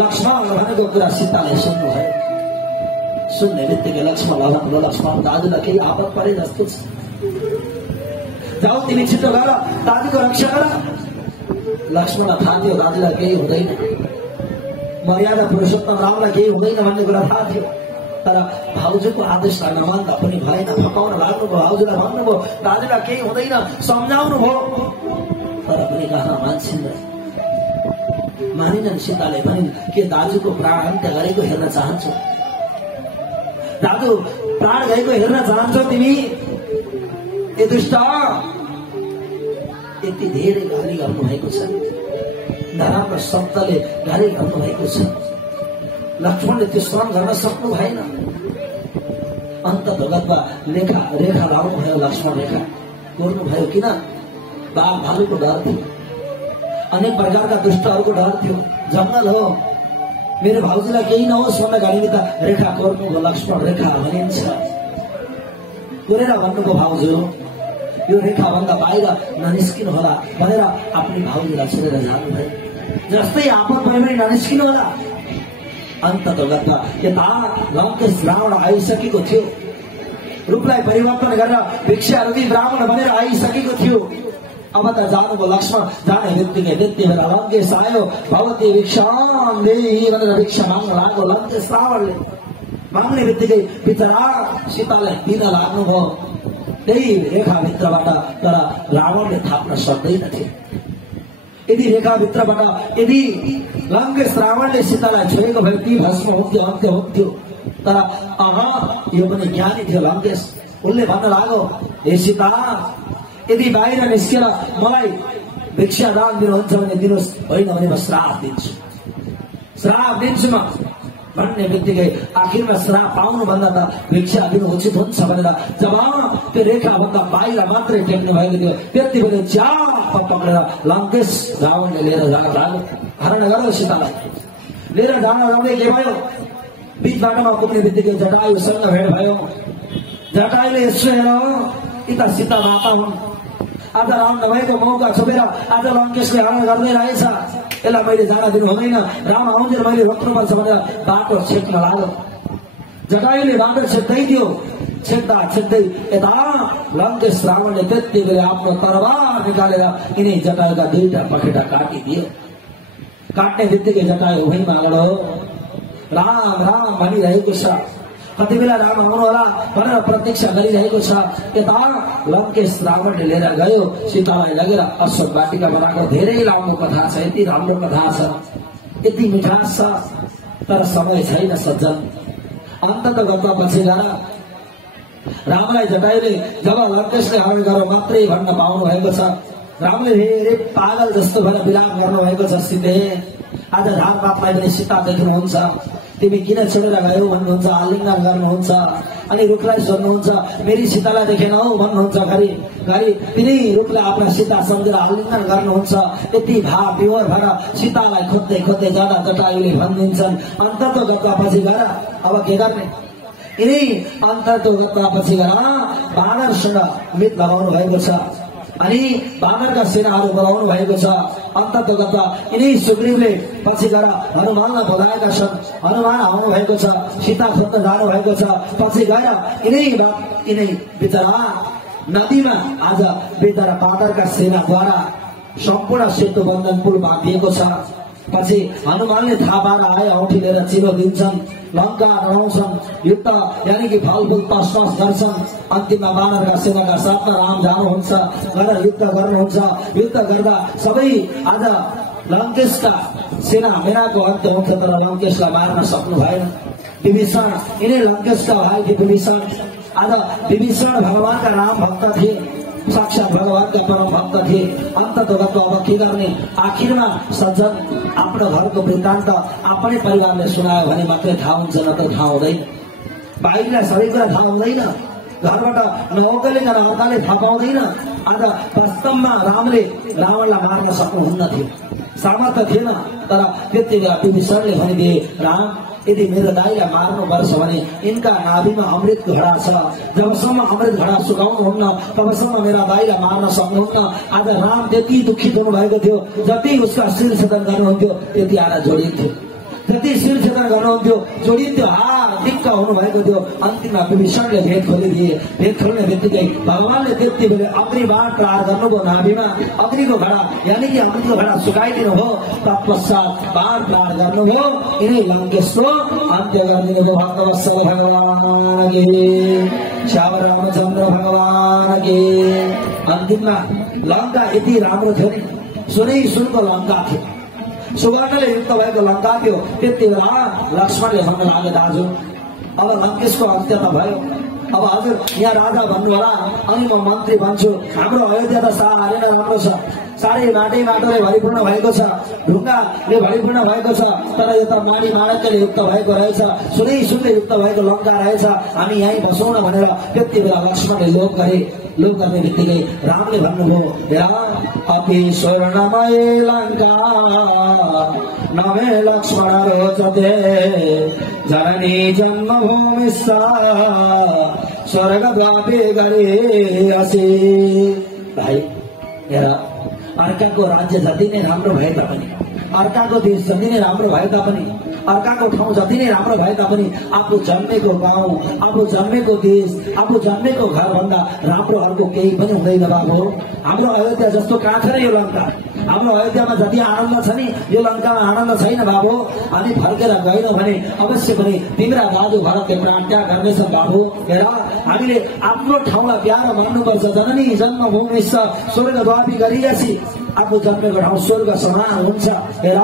लक्ष्मण भनेको कुरा सीताले सुन्नुभयो सुन्ने बित्तिकै लक्ष्मणलाई भन्नुभयो लक्ष्मण दाजुलाई केही आपत परे जस्तो छ जाऊ तिमी छिटो गर दाजुको रक्षा गर लक्ष्मणलाई थाहा थियो दाजुलाई केही हुँदैन मर्यादा पुरुषोत्तम रामलाई केही हुँदैन भन्ने कुरा थाहा थियो तर भाउजूको आदेशलाई नमान्दा पनि भएन फकाउन लाग्नुभयो भाउजूलाई भन्नुभयो दाजुलाई केही हुँदैन सम्झाउनु भयो तर पनि कहाँ मान्छन् मानिनन् सीताले भनिन् के दाजुको प्राण अन्त्य गरेको हेर्न चाहन्छौ दाजु प्राण गएको हेर्न चाहन्छौ तिमी ए दुष्ट यति धेरै गाली गर्नुभएको छ नराम्रो शब्दले गाली गर्नुभएको छ लक्ष्मणले त्यो सहन गर्न सक्नु भएन अन्तर्गतमा रेखा लाउनुभयो लक्ष्मण रेखा कोर्नुभयो किन बाघ भालुको डर थियो अनेक प्रकारका दुष्टहरूको डर थियो जंगल हो मेरो भाउजूलाई केही नहोस् भन्दा गाडी त रेखा कोर्नुभयो लक्ष्मण रेखा भनिन्छ कोरेर भन्नुको भाउजू यो रेखा भन्दा बाहिर ननिस्किनु होला भनेर आफ्नो भाउजूलाई छोडेर जानुभयो जस्तै आपत भयो भने ननिस्किनु होला अन्तर्गतमा यता लङ्केश रावण आइसकेको थियो रूपलाई परिवर्तन गरेर भिक्षारूपी ब्राह्मण भनेर आइसकेको थियो अब त जानुभयो लक्ष्मण जाने बित्तिकै त्यति बेला लङ्केश आयो भगवती भिक्षाम देही भनेर भिक्षा माग्न लाग्यो लङ्केश रावणले माग्ने बित्तिकै बिचरा सीताले दिन लाग्नुभयो त्यही रेखाभित्रबाट तर रावणले थाप्न सक्दैनथे यदि रेखाभित्रबाट यदि लङ्केश रावणले सीतालाई छोडेको भए ती भस्म हुन्थ्यो अन्त्य हुन्थ्यो तर यो पनि ज्ञानी थियो लङ्केश उसले भन्न लाग्यो हे सीता यदि बाहिर निस्केर मलाई भिक्षा दान दिनुहुन्छ भने दिनुहोस् होइन भने म श्राप दिन्छु म भन्ने बित्तिकै आखिरमा श्राप पाउनु भन्दा त भिक्षा दिनु उचित हुन्छ भनेर जब त्यो रेखा भन्दा बाहिर मात्रै टेक्नु भएको थियो त्यति बेला च्याप पक्रेर लङ्केश रावणले लिएर जान लाग्यो हरण गर्यो सीतालाई लिएर जान लाउँदै के भयो बीच बाटोमा पुग्ने बित्तिकै जटायुसँग भेट भयो जटायुले यसो हेर यता सीता माता हुन् आज राम नभएको मौका छोपेर आज लङ्केशले हरण गर्दै रहेछ यसलाई मैले जान दिनु हुँदैन राम आउँदै मैले रोक्नुपर्छ भनेर बाटो छेक्न लाग्यो जटायुले बाटो छेक्दै थियो छेक्दै यता लङ्केश रावणले त्यति बेला आफ्नो तरबार निकालेर यिनी जटायुका दुईटा पखेटा काटिदियो। काट्ने बित्तिकै जटायु भुइँमा लड्यो। राम राम भनिरहेको छ। कति बेला राम आउनु होला भनेर प्रतीक्षा गरिरहेको छ। यता लङ्केश रावणले लिएर गयो सीतालाई लगेर अशोक वाटिका बनाएको। धेरै लामो कथा छ, यति राम्रो कथा छ, यति मिठास छ, तर समय छैन सज्जन। अन्ततः गर्दा पछि गएर रामलाई जटायुले जब लङ्केशले हरण गर मात्रै भन्न पाउनु भएको छ। रामले धेरै पागल जस्तो भएर विलाप गर्नु भएको छ। सीते आज झारपातलाई पनि सीता देख्नुहुन्छ, तिमी किन छोडेर गयौ भन्नुहुन्छ, आलिङ्गन गर्नुहुन्छ, अनि रुखलाई सोध्नुहुन्छ मेरी सीतालाई देखेनौ भन्नुहुन्छ। घरि तिनै रुखले आफ्ना सीता सम्झेर आलिङ्गन गर्नुहुन्छ। यति भाव विभोर भएर सीतालाई खोज्दै खोज्दै जाँदा जटायुले भनिदिन्छन् अन्ततः गएपछि गएर अब के गर्ने। यिनै अन्ततः गएपछि गएर बानरसँग मित लगाउनु भएको छ अनि बानरका सेनाहरू बोलाउनु भएको छ। अन्ततः गर्दा यिनै सुग्रीवले पछि गएर हनुमानलाई बोलाएका छन्। हनुमान आउनु भएको छ, सीता खोज्न जानु भएको छ। पछि गएर यिनै बिचरा नदीमा आज बिचरा बानरका सेनाद्वारा सम्पूर्ण सेतु बन्धन पुल बाँधिएको छ। पछि हनुमानले थाहा पाएर आए औँठी लिएर चिरो दिन्छन्, लङ्का रमाउँछन्, युद्ध यानि कि फलफुल तसनस गर्छन्। अन्तिममा बानरका सेनाका साथमा राम जानुहुन्छ, गरेर युद्ध गर्नुहुन्छ। युद्ध गर्दा सबै आज लङ्केशका सेना मेनाको अन्त्य हुन्छ, तर लङ्केशलाई मार्न सक्नु भएन। विभीषण यिनै लङ्केशका भाइ विभीषण। आज विभीषण भगवानका राम भक्त थिए, साक्षात भगवानका परम भक्त थिए। अन्ततः अब के गर्ने। आखिरमा सज्जन आफ्नो घरको वृत्तान्त आफ्नै परिवारले सुनायो भने मात्रै थाहा हुन्छ, न त थाहा हुँदैन। बाहिरलाई सबै कुरा थाहा हुँदैन, घरबाट नौकले अर्काले थाहा पाउँदैन। आज वास्तवमा रामले रावणलाई मार्न सक्नुहुन्न थियो, सामर्थ्य थिएन। तर त्यति बेला विभीषणले भनिदिए राम यदि मेरो दाइलाई मार्नुपर्छ भने यिनका नाभिमा अमृतको घडा छ, जबसम्म अमृत घडा सुकाउनुहुन्न तबसम्म मेरा दाइलाई मार्न सक्नुहुन्न। आज राम त्यति दुखित हुनुभएको थियो, जति उसका शिर छेदन गर्नुहुन्थ्यो त्यति आज जोडिन्थ्यो, जति शिर छेदन गर्नुहुन्थ्यो जोडिन्थ्यो। हार दिक्क हुनुभएको थियो। अन्तिममा विभीषणले भेद खोलिदिए। भेद खोल्ने बित्तिकै भगवानले त्यति बेला अग्निबाण प्रहार गर्नुभयो नाभिमा। अग्निको घडा यानि कि अग्निको घडा सुकाइदिनु हो, तत्पश्चात बाण प्रहार गर्नुभयो। यिनै लङ्केशको अन्त्य गरिदिनु भयो। भक्तवत्सल भगवान के, श्याम रामचन्द्र भगवान के। अन्तिममा लङ्का यति राम्रो थियो नि, सुनै सुनको लङ्का थियो, सुवर्णले युक्त भएको लङ्का थियो। त्यति बेला लक्ष्मणले भन्न लाग्यो दाजु अब लङ्केशको अन्त्य त भयो, अब हजुर यहाँ राजा भन्नु होला अनि म मन्त्री बन्छु। हाम्रो अयोध्या त साह्रै राम्रो छ, साह्रै माटोले भरिपूर्ण भएको छ, ढुङ्गाले भरिपूर्ण भएको छ, तर यो त माडी माणकले युक्त भएको रहेछ, सुनै सुनले युक्त भएको लङ्का रहेछ, हामी यहीँ बसौँ न भनेर त्यति बेला लक्ष्मणले लोभ गरे। लोभ गर्ने बित्तिकै रामले भन्नुभयो अपि स्वर्णमय लङ्का नमे लक्ष्मण रोचते जननी जन्मभूमि स्वर्गद्वापे गरे असे। भाइ हेर, अर्काको राज्य जति नै राम्रो भए तापनि, अर्काको देश जति नै राम्रो भए तापनि, अर्काको ठाउँ जति नै राम्रो भए तापनि आफू जन्मेको गाउँ, आफू जन्मेको देश, आफू जन्मेको घर भन्दा राम्रो अर्को केही पनि हुँदैन बाबु। हाम्रो अयोध्या जस्तो कहाँ छ र यो लङ्का? हाम्रो अयोध्यामा जति आनन्द छ नि यो लङ्कामा आनन्द छैन बाबु। हामी फर्केर गएनौँ भने अवश्य पनि तिम्रा दाजु भरतले प्राण त्याग गर्नेछन् बाबु। हेर, हामीले आफ्नो ठाउँलाई प्यारो मान्नुपर्छ। जननी जन्मभूमि स्वर्गद्वापी गरिएपछि आफू जन्मेको ठाउँ स्वर्ग समान हुन्छ। हेर,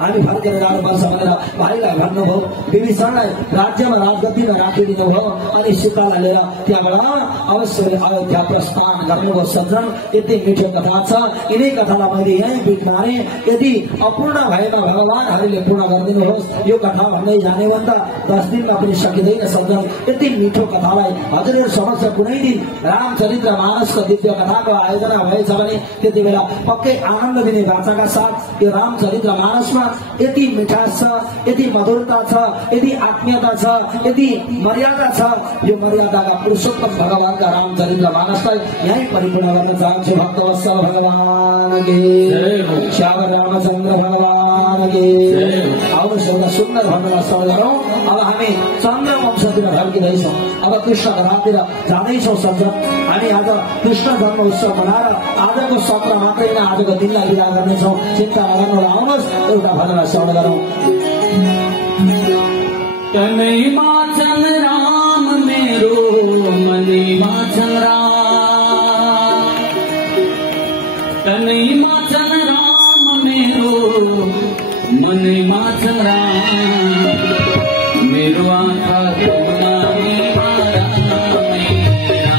हामी फर्केर जानुपर्छ भनेर भाइलाई भन्नुभयो। विभीषणलाई राज्यमा राजगद्दीमा राखिदिनु भयो अनि सीतालाई लिएर त्यहाँबाट अवश्य अयोध्या प्रस्थान गर्नुभयो। सज्जन यति मिठो कथा छ, यिनै कथालाई मैले यहीँ बिट माने। यदि अपूर्ण भएमा भगवान हरिले पूर्ण गरिदिनुहोस्। यो कथा भन्दै जाने भने त 10 दिनमा पनि सकिँदैन सज्जन। यति मिठो कथालाई हजुरहरू समक्ष कुनै दिन रामचरित्र मानसको दिव्य कथाको आयोजना भएछ भने त्यति बेला पक्कै निकै आनन्द दिने वाचाका साथ यो रामचरित्र मानसमा यति मिठास छ, यति मधुरता छ, यति आत्मीयता छ, यति मर्यादा छ। यो मर्यादाका पुरुषोत्तम भगवानका रामचरित्र मानसलाई यही परिपूर्ण गर्न चाहन्छु। भक्तवत्सल भगवान के, श्याम रामचन्द्र भगवान के। आउनुहोस् एउटा सुन्दर भजन श्रवण गरौँ। अब हामी चन्द्र वंशतिर फर्किँदैछौँ। अब कृष्ण घरातिर जाँदैछौँ सज्जन। हामी आज कृष्ण जन्म उत्सव मनाएर आजको सत्र मात्रै होइन, आजको दिनलाई विदा गर्नेछौँ। चिन्ता नगर्नुहोला, आउनुहोस् एउटा भजन श्रवण गरौँ। तनैमा चल राम मेरो मनैमा चल राम, तनैमा चल राम मेरो मनैमा चल राम, मेरो आँखा गुनाही मारा मेरा,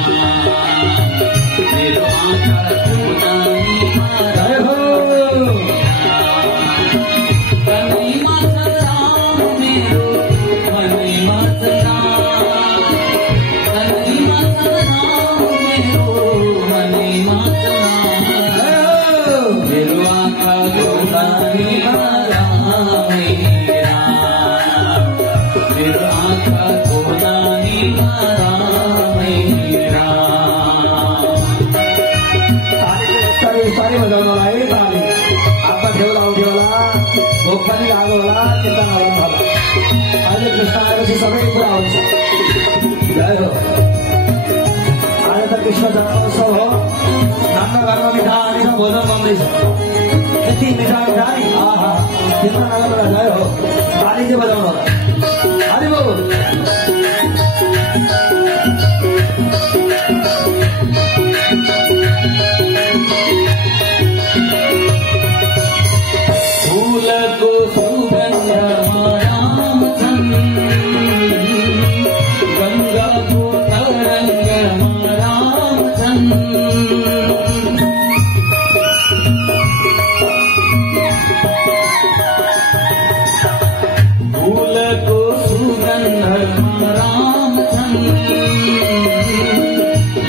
मेरो आँखा गुनाही मारा हो। तनैमा चल राम मेरो मनैमा चल राम, तनैमा चल राम मेरो मनैमा चल राम, मेरो आँखा गुनाही मारा मेरा, मेरो आँखा गुनाही मारा मेरा। ताली बजाउनु होला है, ताली हातमा ठेउला उठ्यो होला, भोक पनि लाग्यो होला, चिन्ता नगर्नु होला। अहिले कृष्ण आएपछि सबै कुरा हुन्छ। जय हो। आज त कृष्ण जन्मोत्सव हो। नाम घरमा मिठा हालेर भोजन बन्दैछ। यति मिठा मिठा नि, आहा, चिन्ता नगर्नु होला। जय हो। ताली चाहिँ बजाउनु होला। हरि बोल। फूलको सुगन्धमा रामचन्द्र, गङ्गाको तरङ्गमा रामचन्द्र, फूलको सुगन्धमा रामचन्द्र,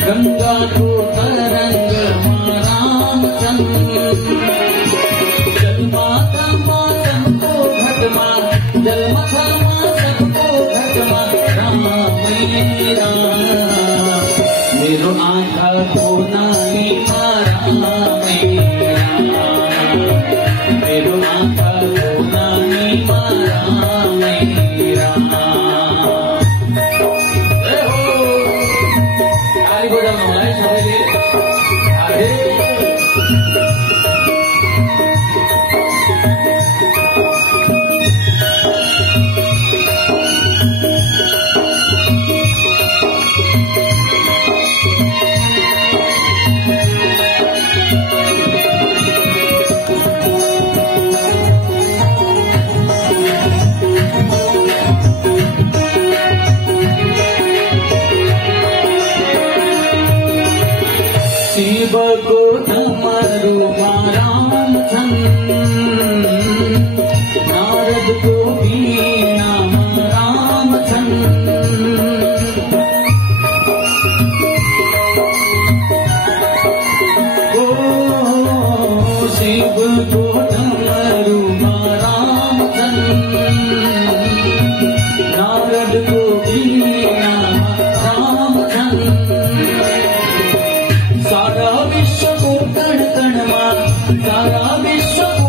गङ्गाको तरङ्गमा रामचन्द्र, जलमा सबको घटमा, जलमा सबको घटमा राम मेरा, मेरो आँखा गुनाही मारा मेरा, मेरो आँखा गुनाही मारा मेरा। जय हो। ताली बजाउनु होला है सबैले। अरे शिवको डमरुमा रामचन्द्र, नारदको वीणामा रामचन्द्र, ओ शिवको डमरुमा रामचन्द्र, नारदको वीणामा रामचन्द्र, सारा विश्व को कण कण मा, सारा विश्व को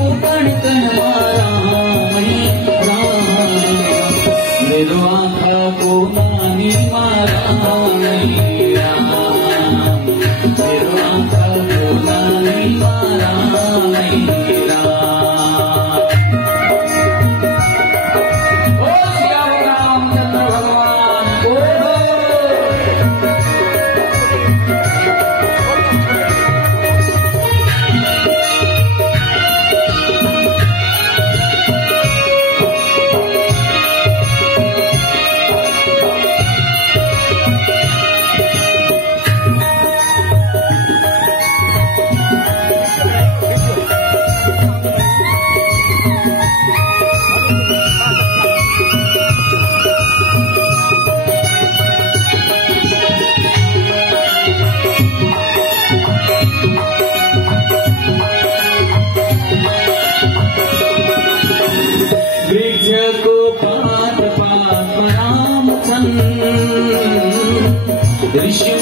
को पात पात राम छन् दृश्य